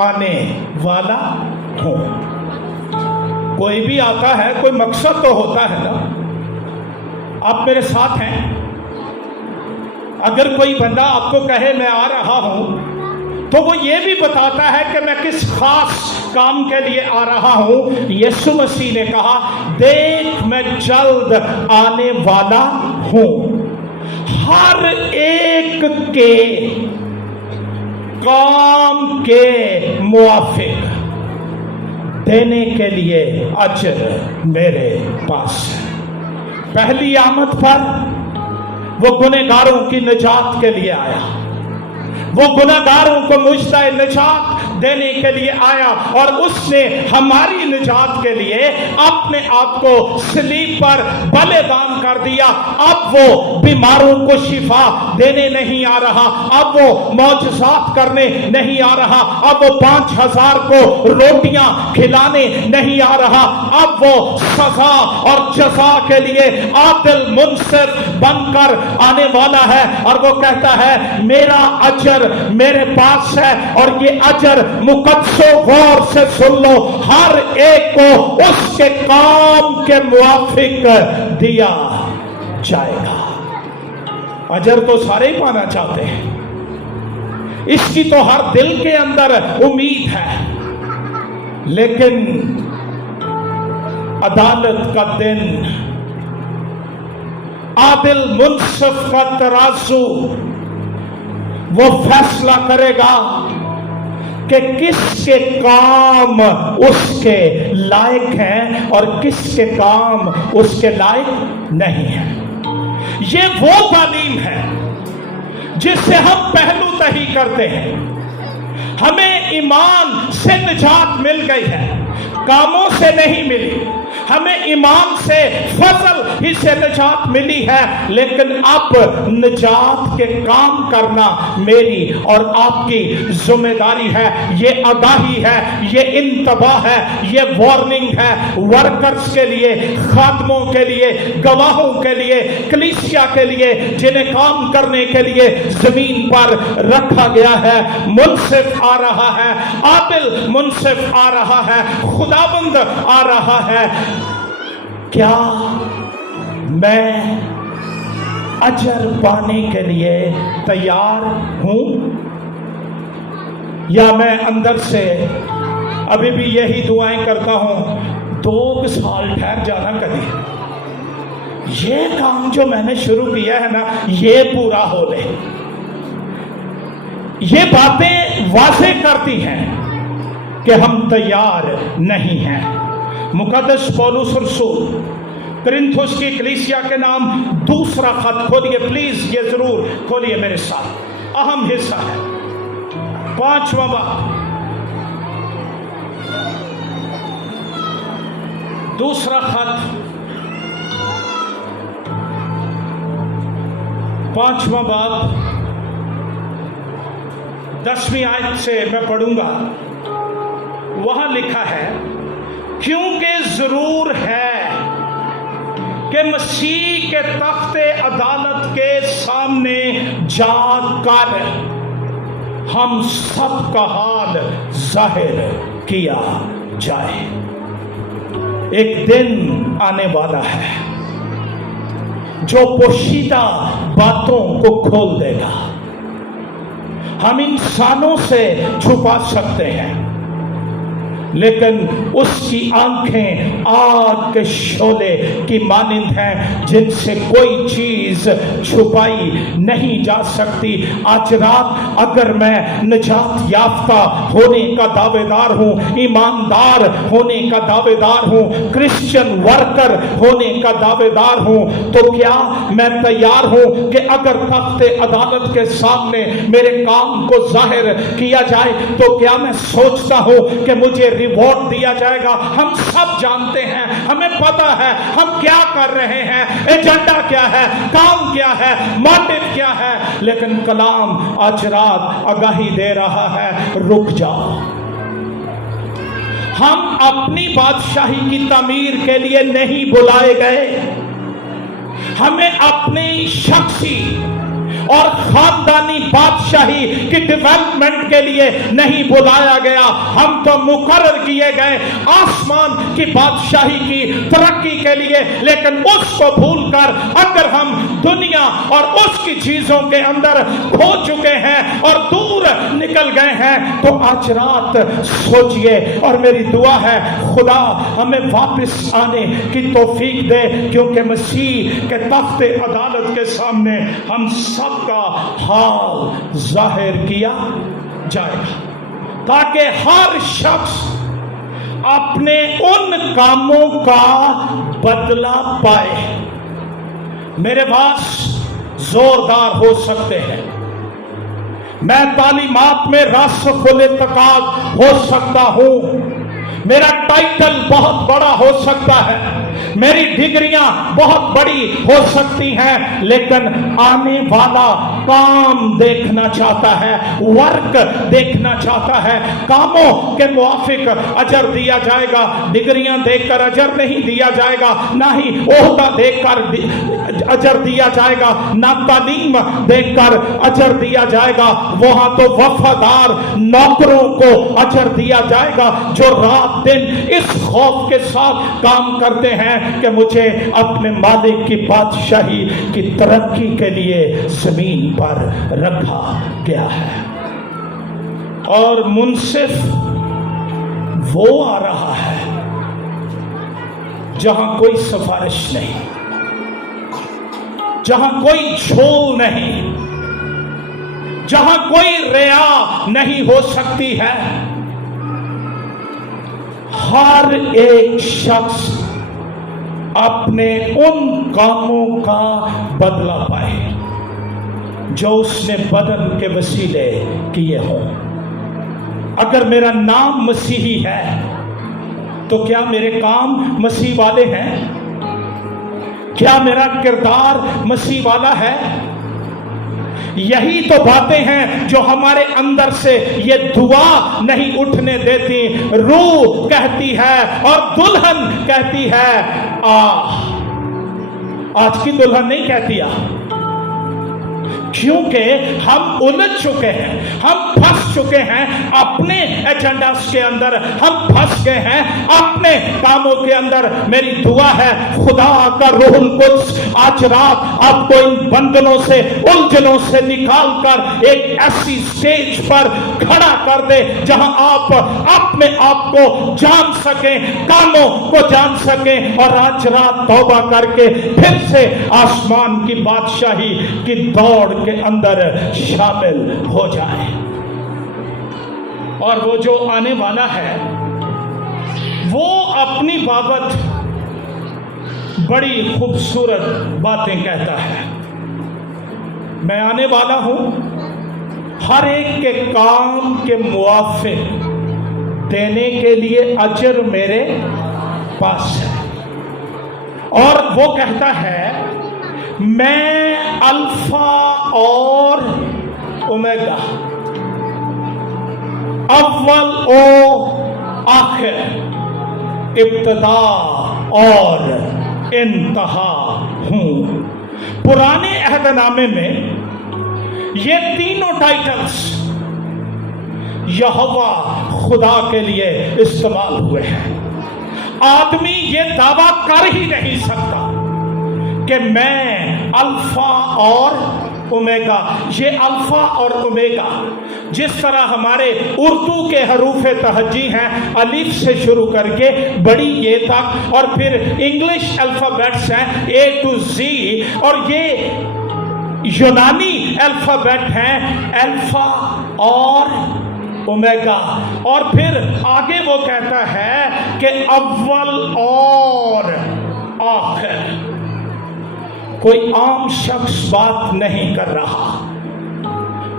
आने वाला हूं। कोई भी आता है, कोई मकसद तो होता है ना। आप मेरे साथ हैं। अगर कोई बंदा आपको कहे मैं आ रहा हूं, तो वो ये भी बताता है कि मैं किस खास काम के लिए आ रहा हूं। यीशु मसीह ने कहा देख मैं जल्द आने वाला हूं, हर एक के काम के मुआफिक देने के लिए अजर मेरे पास है। पहली आमद पर वो गुनहगारों की निजात के लिए आया, वो गुनहगारों को मुझदाए निजात देने के लिए आया और उसने हमारी निजात के लिए अपने आप को सलीब पर बलिदान कर दिया। अब वो बीमारों को शिफा देने नहीं आ रहा, अब वो मौजज़ात करने नहीं आ रहा, अब वो 5000 को रोटियां खिलाने नहीं आ रहा, अब वो सजा और जजा के लिए आदिल मुनसिफ बनकर आने वाला है। और वो कहता है मेरा अजर मेरे पास है और ये अजर मुकद्दसो गौर से सुन लो, हर एक को उसके काम के मुआफिक दिया जाएगा। अजर तो सारे ही पाना चाहते हैं, इसकी तो हर दिल के अंदर उम्मीद है, लेकिन अदालत का दिन, आदिल मुनसिफ का तराजू वो फैसला करेगा कि किसके काम उसके लायक हैं और किसके काम उसके लायक नहीं है। ये वो तालीम है जिससे हम पहलू तही करते हैं। हमें ईमान से निजात मिल गई है, कामों से नहीं मिली। हमें ईमान से फजल ही से निजात मिली है, लेकिन अब निजात के काम करना मेरी और आपकी जिम्मेदारी है। ये आगाही है, ये इंतबाह है, ये वार्निंग है वर्कर्स के लिए, खादमों के लिए, गवाहों के लिए, कलीसिया के लिए, जिन्हें काम करने के लिए जमीन पर रखा गया है। मुनसिफ आ रहा है, आदिल मुनसिफ आ रहा है, खुदाबंद आ रहा है। क्या मैं अजर पाने के लिए तैयार हूं, या मैं अंदर से अभी भी यही दुआएं करता हूं, 2 साल ठहर जाना कभी, ये काम जो मैंने शुरू किया है ना ये पूरा हो ले। ये बातें वाज़े करती हैं कि हम तैयार नहीं हैं। मुकद्दस पौलुस रसूल कुरिन्थुस की कलीसिया के नाम दूसरा खत खोलिए प्लीज, ये जरूर खोलिए मेरे साथ, अहम हिस्सा है 5वां बाब, दूसरा खत 5वां बाब 10वीं आयत से मैं पढ़ूंगा। वहां लिखा है, क्योंकि जरूर है कि मसीह के तख्ते अदालत के सामने जाकर हम सब का हाल जाहिर किया जाए। एक दिन आने वाला है जो पोशीदा बातों को खोल देगा। हम इंसानों से छुपा सकते हैं, लेकिन उसकी आंखें आग के शोले की मानिंद हैं जिनसे कोई चीज छुपाई नहीं जा सकती। आज रात अगर मैं निजात याफ्ता होने का दावेदार हूं, ईमानदार होने का दावेदार हूं, क्रिश्चियन वर्कर होने का दावेदार हूं, तो क्या मैं तैयार हूं कि अगर तख्ते अदालत के सामने मेरे काम को जाहिर किया जाए तो क्या मैं सोचता हूं कि मुझे रिवॉर्ड दिया जाएगा? हम सब जानते हैं, हमें पता है हम क्या कर रहे हैं, एजेंडा क्या है, काम क्या है, मोटिव क्या है, लेकिन कलाम आज रात आगाही दे रहा है, रुक जाओ। हम अपनी बादशाही की तामीर के लिए नहीं बुलाए गए, हमें अपनी शख्सी और खानदानी बादशाही की डेवलपमेंट के लिए नहीं बुलाया गया। हम तो मुकर्रर किए गए आसमान की बादशाही की तरक्की के लिए, लेकिन उसको भूलकर अगर हम दुनिया और उसकी चीजों के अंदर खो चुके हैं और दूर निकल गए हैं, तो आज रात सोचिए। और मेरी दुआ है खुदा हमें वापस आने की तौफीक दे, क्योंकि मसीह के तख्ते अदालत के सामने हम सब का हाल जाहिर किया जाएगा, ताकि हर शख्स अपने उन कामों का बदला पाए। मेरे पास जोरदार हो सकते हैं, मैं तालीमात में रासखुल इत्तिकाद हो सकता हूं, मेरा टाइटल बहुत बड़ा हो सकता है, मेरी डिग्रियां बहुत बड़ी हो सकती हैं, लेकिन आने वाला काम देखना चाहता है, वर्क देखना चाहता है। कामों के मुआफिक अजर दिया जाएगा, डिग्रियां देखकर अजर नहीं दिया जाएगा, ना ही ओहदा देखकर अजर दिया जाएगा, ना तालीम देखकर अजर दिया जाएगा। वहां तो वफादार नौकरों को अजर दिया जाएगा जो रात दिन इस खौफ के साथ काम करते हैं कि मुझे अपने मालिक की बादशाही की तरक्की के लिए जमीन पर रखा गया है। और मुनसिफ वो आ रहा है जहां कोई सिफारिश नहीं, जहां कोई झोल नहीं, जहां कोई रिया नहीं हो सकती है। हर एक शख्स अपने उन कामों का बदला पाए जो उसने बदन के वसीले किए हों। अगर मेरा नाम मसीही है تو کیا میرے کام مسیح والے ہیں؟ کیا میرا کردار مسیح والا ہے؟ یہی تو باتیں ہیں جو ہمارے اندر سے یہ دعا نہیں اٹھنے دیتی. روح کہتی ہے اور دلہن کہتی ہے آج کی دلہن نہیں کہتی کیونکہ ہم الجھ چکے ہیں, ہم پھنس چکے ہیں اپنے ایجنڈاز کے اندر, ہم پھنس گئے ہیں اپنے کاموں کے اندر. میری دعا ہے خدا کا روح القدس آج رات آپ کو ان بندنوں سے, الجھنوں سے نکال کر ایک ایسی سٹیج پر کھڑا کر دے جہاں آپ اپنے آپ کو جان سکیں, کاموں کو جان سکیں, اور آج رات توبہ کر کے پھر سے آسمان کی بادشاہی کی دوڑ کے اندر شامل ہو جائے. اور وہ جو آنے والا ہے وہ اپنی بابت بڑی خوبصورت باتیں کہتا ہے. میں آنے والا ہوں, ہر ایک کے کام کے موافق دینے کے لیے اجر میرے پاس ہے. اور وہ کہتا ہے میں الفا اور اومیگا, اول و آخر, ابتدا اور انتہا ہوں. پرانے عہد نامے میں یہ تینوں ٹائٹلز یہوہ خدا کے لیے استعمال ہوئے ہیں. آدمی یہ دعویٰ کر ہی نہیں سکتا کہ میں الفا اور اومیگا. یہ الفا اور اومیگا جس طرح ہمارے اردو کے حروف تہجی ہیں, الف سے شروع کر کے بڑی اے تک, اور پھر انگلش الفابیٹس ہیں اے ٹو زی, اور یہ یونانی الفابیٹ ہیں الفا اور اومیگا. اور پھر آگے وہ کہتا ہے کہ اول اور آخر. کوئی عام شخص بات نہیں کر رہا,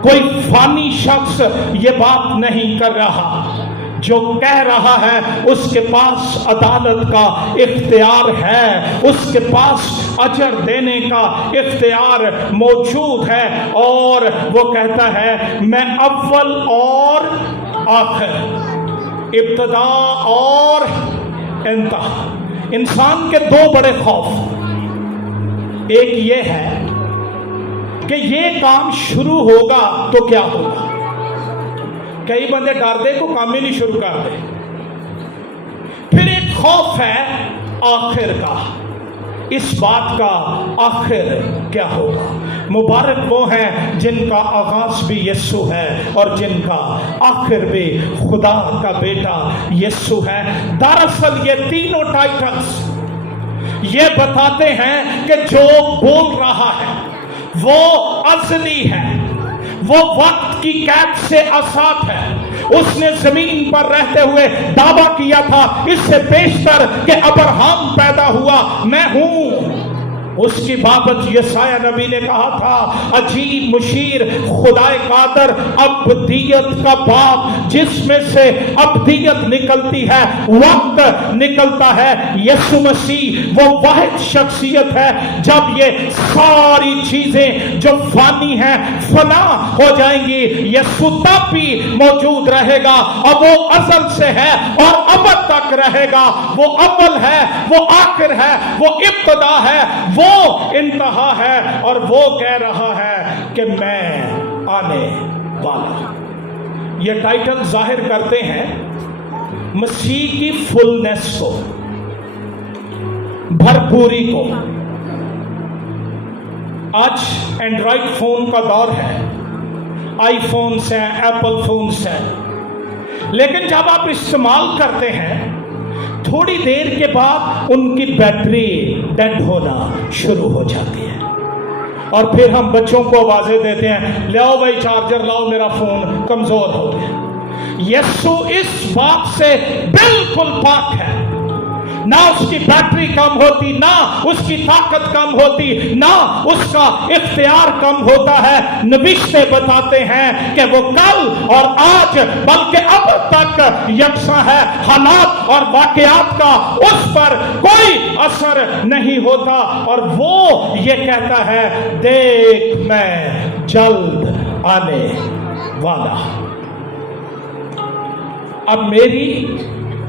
کوئی فانی شخص یہ بات نہیں کر رہا. جو کہہ رہا ہے اس کے پاس عدالت کا اختیار ہے, اس کے پاس اجر دینے کا اختیار موجود ہے. اور وہ کہتا ہے میں اول اور آخر, ابتدا اور انتہا. انسان کے دو بڑے خوف, ایک یہ ہے کہ یہ کام شروع ہوگا تو کیا ہوگا. کئی بندے ڈر دے کو کام ہی نہیں شروع کر دے. پھر ایک خوف ہے آخر کا, اس بات کا آخر کیا ہوگا. مبارک وہ ہیں جن کا آغاز بھی یسوع ہے اور جن کا آخر بھی خدا کا بیٹا یسوع ہے. دراصل یہ تینوں ٹائٹلز یہ بتاتے ہیں کہ جو بول رہا ہے وہ ازلی ہے, وہ وقت کی قید سے آزاد ہے. اس نے زمین پر رہتے ہوئے دعویٰ کیا تھا اس سے بیشتر کہ ابراہم پیدا ہوا میں ہوں. اس کی بابت یسایہ نبی نے کہا تھا عجیب مشیر خدائے قادر ابدیت کا باپ جس میں سے ابدیت نکلتی ہے, وقت نکلتا ہے. یسوع مسیح وہ واحد شخصیت ہے جب یہ ساری چیزیں جو فانی ہیں فنا ہو جائیں گی, یسوع تب بھی موجود رہے گا اور وہ ازل سے ہے اور ابد تک رہے گا. وہ اول ہے, وہ آخر ہے, وہ ابتدا ہے, وہ انتہا ہے, اور وہ کہہ رہا ہے کہ میں آنے والا. یہ ٹائٹل ظاہر کرتے ہیں مسیح کی فلنس کو, بھرپوری کو. آج اینڈرائڈ فون کا دور ہے, آئی فونز ہیں, ایپل فونز ہیں, لیکن جب آپ استعمال کرتے ہیں تھوڑی دیر کے بعد ان کی بیٹری ڈیڈ ہونا شروع ہو جاتی ہے. اور پھر ہم بچوں کو آوازیں دیتے ہیں لاؤ بھائی چارجر لاؤ, میرا فون کمزور ہو گیا. یسوع اس بات سے بالکل پاک ہے. ना उसकी बैटरी कम होती, ना उसकी ताकत कम होती, ना उसका इख्तियार कम होता है। नबिश्ते बताते हैं कि वो कल और आज बल्कि अब तक यकसा है। हालात और वाकयात का उस पर कोई असर नहीं होता। और वो ये कहता है, देख मैं जल्द आने वाला। अब मेरी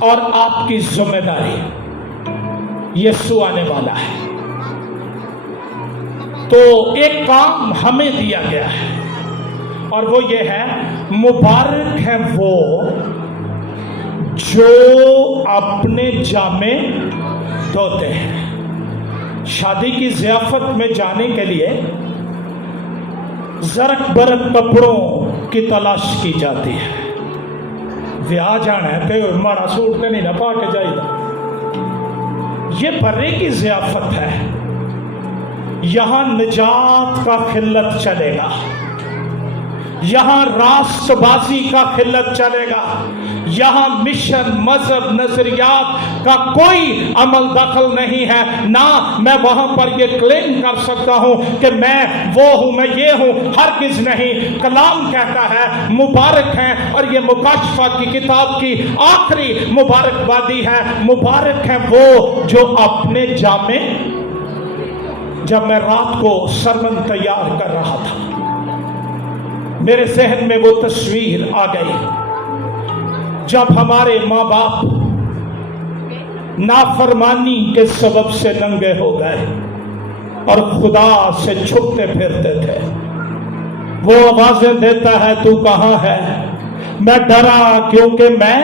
और आपकी जिम्मेदारी, यीशु आने वाला है, तो एक काम हमें दिया गया है और वो ये है, मुबारक है वो जो अपने जामे धोते हैं। शादी की ज़ियाफत में जाने के लिए जरक बरक कपड़ों की तलाश की जाती है। विआह जाना है तो माड़ा सूट तो नहीं ना पा के जाएगा। ये बर्रे की ज़ियाफत है। यहां निजात का खिल्लत चलेगा, यहां रास्तबाजी का खिल्लत चलेगा, यहां मिशन मजहब नजरियात का कोई अमल दखल नहीं है। ना मैं वहां पर ये क्लेम कर सकता हूं कि मैं वो हूं, मैं ये हूं, हरगिज नहीं। कलाम कहता है मुबारक है, और ये मुकाशफा की किताब की आखिरी मुबारकबादी है। मुबारक है वो जो अपने जामे, जब मैं रात को सरमन तैयार कर रहा था, मेरे जहन में वो तस्वीर आ गई जब हमारे माँ बाप नाफरमानी के सबब से नंगे हो गए और खुदा से छुपते फिरते थे। वो आवाजें देता है, तू कहां है? मैं डरा क्योंकि मैं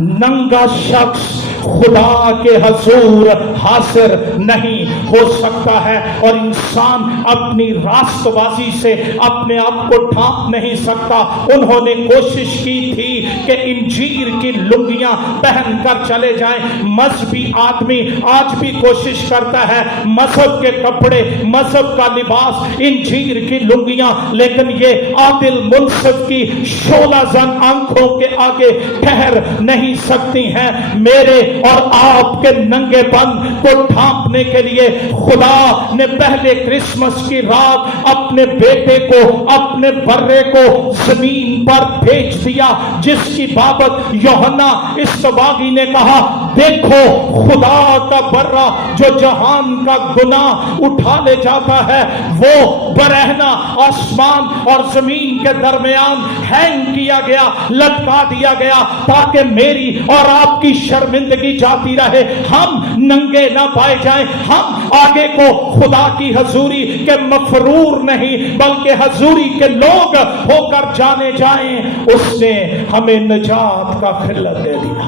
नंगा शख्स खुदा के हजूर हाजिर नहीं हो सकता है। और इंसान अपनी रास्तबाजी से अपने आप को ढांप नहीं सकता। उन्होंने कोशिश की थी कि इंजीर की लुंगियां पहनकर चले जाएं। मजहबी आदमी आज भी कोशिश करता है, मजहब के कपड़े, मजहब का लिबास, इंजीर की लुंगियां, लेकिन ये आदिल मुनसिफ की 16 जन आंखों के आगे ठहर नहीं सकती हैं। मेरे और आपके नंगेपन को ढांपने के लिए खुदा ने पहले क्रिसमस की रात अपने बेटे को, अपने बर्रे को जमीन पर भेज दिया, जिसकी बाबत यूहन्ना इस्तबागी ने कहा, देखो खुदा का बर्रा जो जहान का गुनाह उठा ले जाता है, वो बरहना आसमान और जमीन के दरमियान हैंग किया गया, लटका दिया गया, ताकि मेरी और आपकी शर्मिंदगी जाती रहे, हम नंगे ना पाए जाएं, हम आगे को खुदा की हजूरी के मफरूर नहीं बल्कि हजूरी के लोग होकर जाने जाएं। उसने हमें निजात का खिल्लत दे दिया,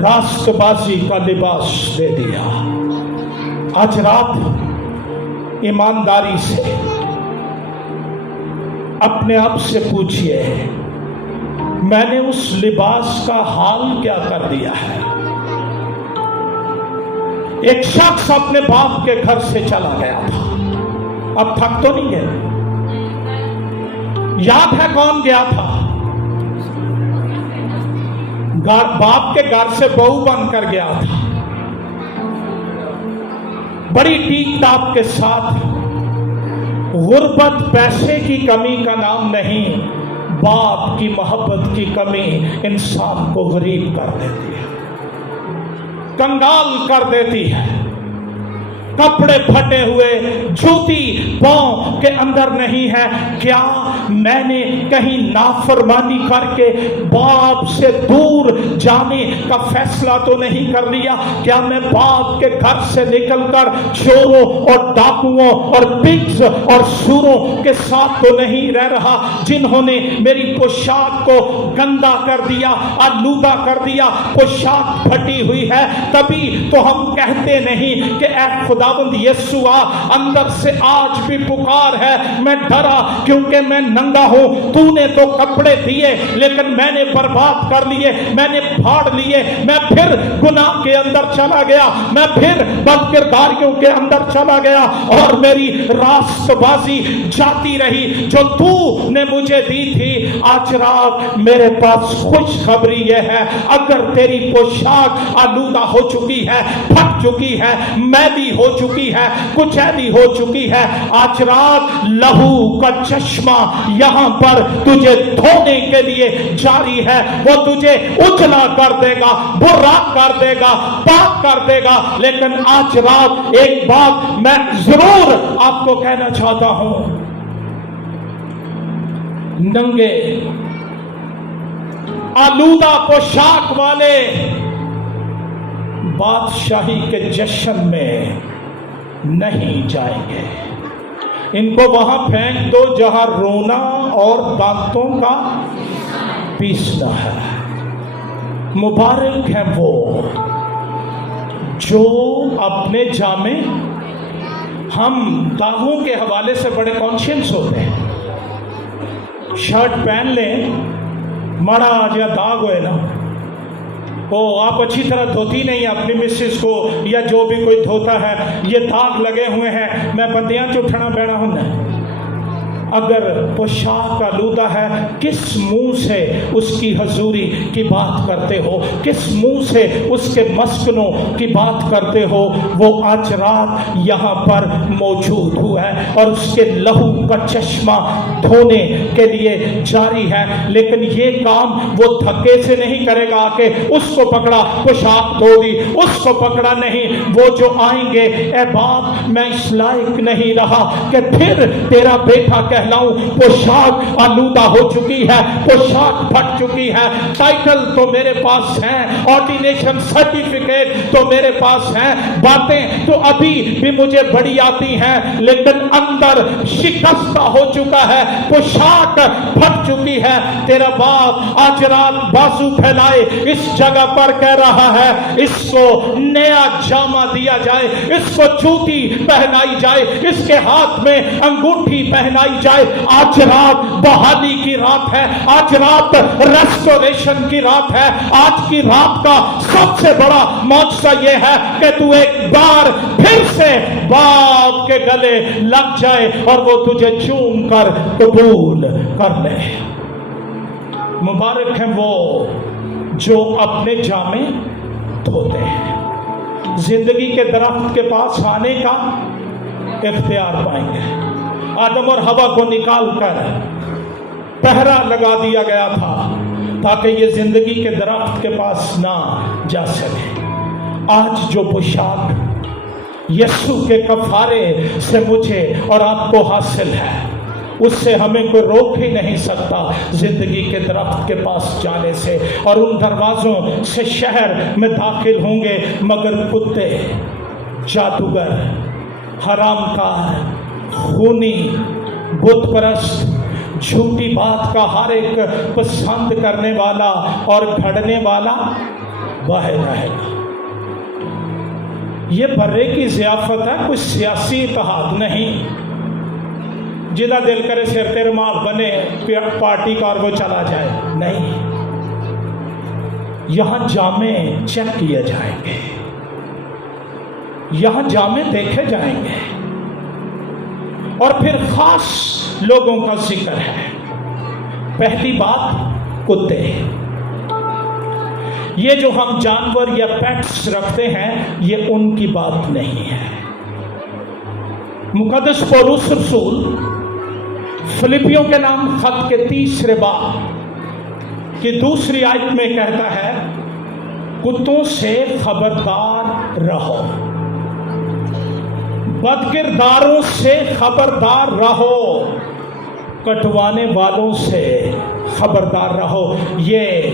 रास्तबाजी का लिबास दे दिया। आज रात ईमानदारी से अपने आप से पूछिए, मैंने उस लिबास का हाल क्या कर दिया है? एक शख्स अपने बाप के घर से चला गया था, अब थक तो नहीं गया? याद है कौन गया था? बाप के घर से बहू बनकर गया था, बड़ी टीक टाप के साथ। गुर्बत पैसे की कमी का नाम नहीं, बाप की मोहब्बत की कमी इंसान को गरीब कर देती है, कंगाल कर देती है। कपड़े फटे हुए, जूती पांव के अंदर नहीं है। क्या मैंने कहीं नाफरमानी करके बाप से दूर जाने का फैसला तो नहीं कर लिया? क्या मैं बाप के घर से निकलकर चोरों और डाकुओं और पिग्स और सूरों के साथ तो नहीं रह रहा, जिन्होंने मेरी पोशाक को गंदा कर दिया, आलूदा कर दिया, पोशाक फटी हुई है। तभी तो हम कहते नहीं कि ऐ खुदावंद यीशु आ, अंदर से आज भी पुकार है, मैं डरा क्योंकि मैं नंगा हूं। तूने तो कपड़े दिए लेकिन मैंने बर्बाद कर लिए, मैंने फाड़ लिए, मैं پھر گناہ کے اندر چلا گیا, میں پھر بد کرداریوں کے اندر چلا گیا, اور میری راست بازی جاتی رہی جو تو نے مجھے دی تھی. آج رات میرے پاس خوشخبری یہ ہے, اگر تیری پوشاک آلودہ ہو چکی ہے, پھٹ چکی ہے, میلی ہو چکی ہے, کچیلی ہو چکی ہے, آج رات لہو کا چشمہ یہاں پر تجھے دھونے کے لیے جاری ہے. وہ تجھے اجلا کر دے گا, برا کر دے گا, پاک کر دے گا. لیکن آج رات ایک بات میں ضرور آپ کو کہنا چاہتا ہوں, ننگے آلودہ پوشاک والے بادشاہی کے جشن میں نہیں جائیں گے. ان کو وہاں پھینک دو جہاں رونا اور دانتوں کا پیسنا ہے. مبارک ہے وہ جو اپنے جامے, ہم داغوں کے حوالے سے بڑے کانشینس ہوتے ہیں. شرٹ پہن لیں, مڑا یا داغ ہوئے نا, آپ اچھی طرح دھوتی نہیں اپنی مسز کو, یا جو بھی کوئی دھوتا ہے, یہ داغ لگے ہوئے ہیں, میں بندیاں چٹھنا بیڑا ہوں. اگر پوشاک آلودہ ہے, کس منہ سے اس کی حضوری کی بات کرتے ہو, کس منہ سے اس کے مسکنوں کی بات کرتے ہو. وہ آج رات یہاں پر موجود ہوا ہے اور اس کے لہو کا چشمہ دھونے کے لیے جاری ہے. لیکن یہ کام وہ دھکے سے نہیں کرے گا کہ اس کو پکڑا پوشاک دھو دی, اس کو پکڑا نہیں. وہ جو آئیں گے, اے باپ میں اس لائق نہیں رہا کہ پھر تیرا بیٹا کہلاؤں, پوشاک آلودہ ہو چکی ہے, پوشاک پھٹ چکی ہے, ٹائٹل تو میرے پاس ہیں, آرڈینیشن سرٹیفکیٹ تو میرے پاس ہیں, باتیں تو ابھی بھی مجھے بڑی آتی ہیں, لیکن اندر شکستہ ہو چکا ہے, پوشاک پھٹ چکی ہے. تیرا باپ آج رات بازو پھیلائے اس جگہ پر کہہ رہا ہے, اس کو نیا جامہ دیا جائے, اس کو جوتی پہنائی جائے, اس کے ہاتھ میں انگوٹھی پہنائی جائے. آج رات بحالی کی رات ہے, آج رات ریسٹوریشن کی رات ہے. آج کی رات کا سب سے بڑا معجزہ یہ ہے کہ تو ایک بار پھر سے باپ کے گلے لگ جائے اور وہ تجھے چوم کر قبول کر لے. مبارک ہیں وہ جو اپنے جامے دھوتے ہیں, زندگی کے درخت کے پاس آنے کا اختیار پائیں گے. آدم اور حوا کو نکال کر پہرا لگا دیا گیا تھا تاکہ یہ زندگی کے درخت کے پاس نہ جا سکے. آج جو پوشاک یسوع کے کفارے سے مجھے اور آپ کو حاصل ہے, اس سے ہمیں کوئی روک ہی نہیں سکتا زندگی کے درخت کے پاس جانے سے. اور ان دروازوں سے شہر میں داخل ہوں گے مگر کتے, جادوگر, حرام کار, خونی, بت پرست, جھوٹی بات کا ہر ایک پسند کرنے والا اور گھڑنے والا باہر رہے گا. یہ برے کی ضیافت ہے, کوئی سیاسی اتحاد نہیں. جدا دل کرے سر تیرے ماں بنے پارٹی کا اور وہ چلا جائے, نہیں. یہاں جامے چیک کیے جائیں گے, یہاں جامے دیکھے جائیں گے, اور پھر خاص لوگوں کا ذکر ہے. پہلی بات کتے. یہ جو ہم جانور یا پیٹس رکھتے ہیں یہ ان کی بات نہیں ہے. مقدس پولس رسول فلپیوں کے نام خط کے 3 باب کی 2 آیت میں کہتا ہے, کتوں سے خبردار رہو, بد کرداروں سے خبردار رہو, کٹوانے والوں سے خبردار رہو. یہ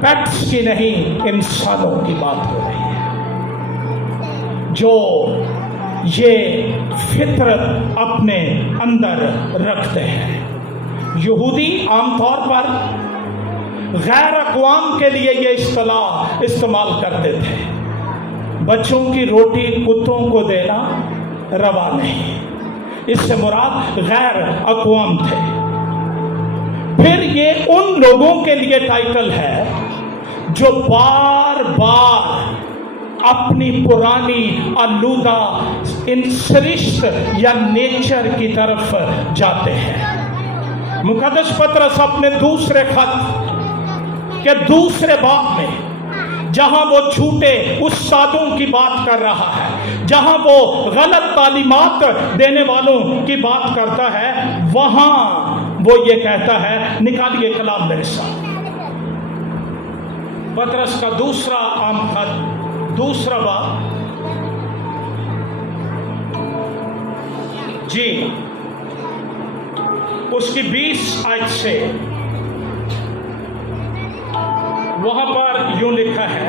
پیٹس کی نہیں, انسانوں کی بات ہو رہی ہے جو یہ فطرت اپنے اندر رکھتے ہیں. یہودی عام طور پر غیر اقوام کے لیے یہ اصطلاح استعمال کرتے تھے. بچوں کی روٹی کتوں کو دینا روا نہیں, اس سے مراد غیر اقوام تھے. پھر یہ ان لوگوں کے لیے ٹائٹل ہے जो बार बार अपनी पुरानी आलूदा इंसरिस्ट या नेचर की तरफ जाते हैं। मुकद्दस पतरस अपने दूसरे खत के दूसरे बाब में जहां वो झूठे उस्तादों की बात कर रहा है, जहां वो गलत तालीमात देने वालों की बात करता है, वहां वो ये कहता है, निकालिए कलाम मेरे साथ, पतरस का दूसरा आम खत, दूसरा बाब जी, उसकी 20 आयत से वहां पर यूं लिखा है,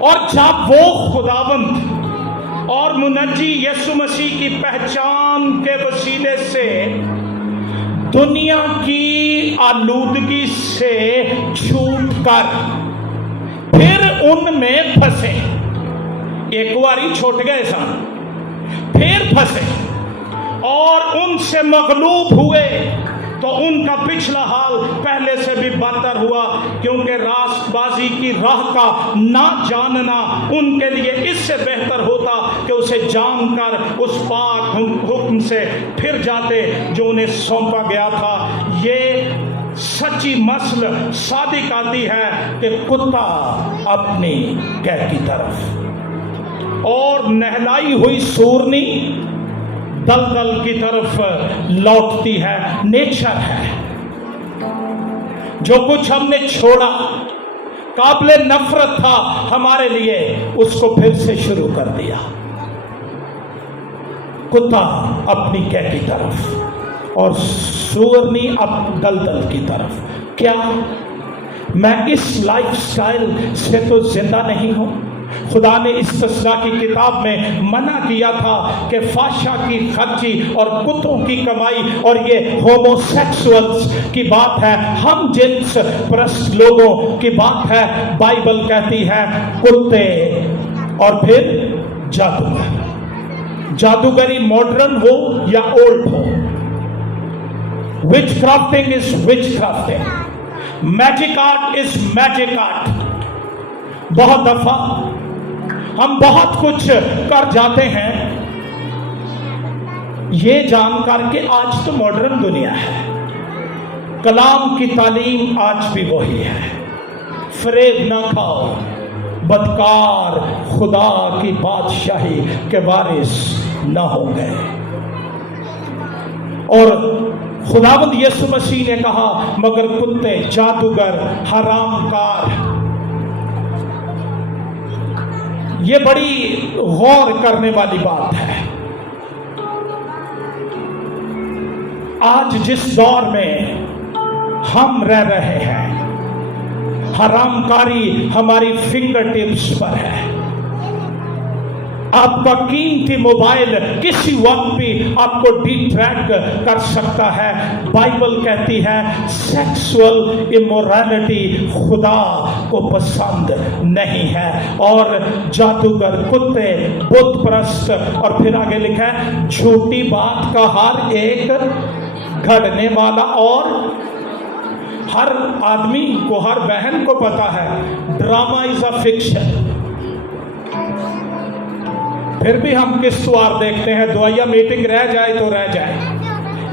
और जब वो खुदावंद और मुनज्जी यीशु मसीह की पहचान के वसीले से दुनिया की आलूदगी से छूट कर फिर उनमें फंसे, एक बारी छूट गए सन, फिर फंसे और उनसे मगलूब हुए, तो उनका पिछला हाल पहले से भी बदतर हुआ, क्योंकि रास्तबाजी की राह का ना जानना उनके लिए इससे बेहतर होता कि उसे जानकर उस पाक हुक्म से फिर जाते जो उन्हें सौंपा गया था। ये सच्ची मसल सादिक आती है कि कुत्ता अपनी कैद की तरफ और नहलाई हुई सूरनी दलदल की तरफ लौटती है। नेचर है, जो कुछ हमने छोड़ा, काबिल नफरत था हमारे लिए, उसको फिर से शुरू कर दिया। कुत्ता अपनी कैद की तरफ और सूरनी अब दलदल की तरफ। क्या मैं इस लाइफस्टाइल से तो जिंदा नहीं हूं? खुदा ने इस्तिस्ना की किताब में मना किया था कि फाशा की खर्ची और कुत्तों की कमाई, और ये होमोसेक्सुअल्स की बात है, हम जिन्स परस्त लोगों की बात है। बाइबल कहती है कुत्ते और फिर जादूगर, जादूगरी मॉडर्न हो या ओल्ड हो, witch crafting is witch crafting, magic art is magic art. बहुत दफा हम बहुत कुछ कर जाते हैं ये जानकर के आज तो मॉडर्न दुनिया है, कलाम की तालीम आज भी वही है, फरेब न खाओ, बदकार खुदा की बादशाही के वारिस न होंगे। और खुदावंद यीशु मसीह ने कहा, मगर कुत्ते, जादूगर, हरामकार। ये बड़ी गौर करने वाली बात है। आज जिस दौर में हम रह रहे हैं, हरामकारी हमारी फिंगर टिप्स पर है। आपका कीमती मोबाइल किसी वक्त भी आपको डिट्रैक्ट कर सकता है। बाइबल कहती है सेक्सुअल इमोरलिटी खुदा को पसंद नहीं है। और जादूगर, कुत्ते, बुत परस्त, और फिर आगे लिखा है झूठी बात का हर एक घड़ने वाला। और हर आदमी को, हर बहन को पता है ड्रामा इज अ फिक्शन। फिर भी हम किस्तवार देखते हैं, दुआया मीटिंग रह जाए तो रह जाए,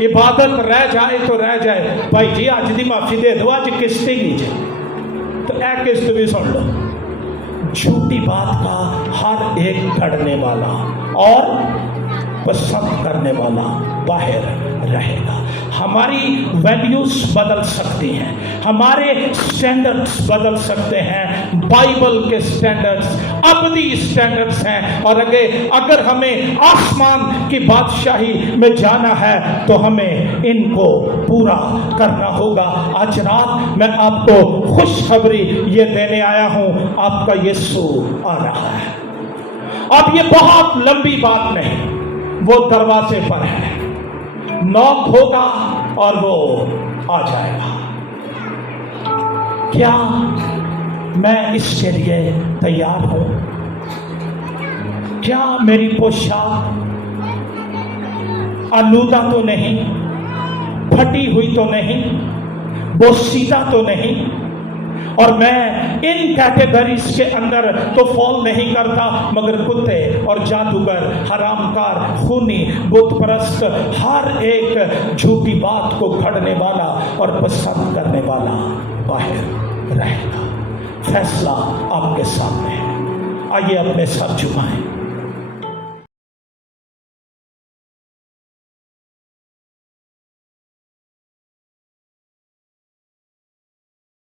इबादत रह जाए तो रह जाए। भाई जी अज दी माफी दे दो, अज किस्त ही नहीं जी, तो ए किस्त भी सुन लो। झूठी बात का हर एक घड़ने वाला और पसंद करने वाला बाहर रहेगा। हमारी वैल्यूज बदल सकती हैं, हमारे स्टैंडर्ड्स बदल सकते हैं। बाइबल के स्टैंडर्ड्स अबदी स्टैंडर्ड्स हैं, और अगर हमें आसमान की बादशाही में जाना है तो हमें इनको पूरा करना होगा। आज रात मैं आपको खुशखबरी ये देने आया हूं, आपका यीशु आ रहा है। अब ये बहुत लंबी बात नहीं, वो दरवाजे पर है, नॉक होगा और वो आ जाएगा। क्या मैं इसके लिए तैयार हूं? क्या मेरी पोशाक आलूदा तो नहीं, फटी हुई तो नहीं, बोसीदा तो नहीं? اور میں ان کیٹیگریز کے اندر تو فال نہیں کرتا، مگر کتے اور جادوگر، حرام کار، خونی، بت پرست، ہر ایک جھوٹی بات کو گھڑنے والا اور پسند کرنے والا باہر رہے گا۔ فیصلہ آپ کے سامنے ہے، آئیے اپنے سر جھکائیں۔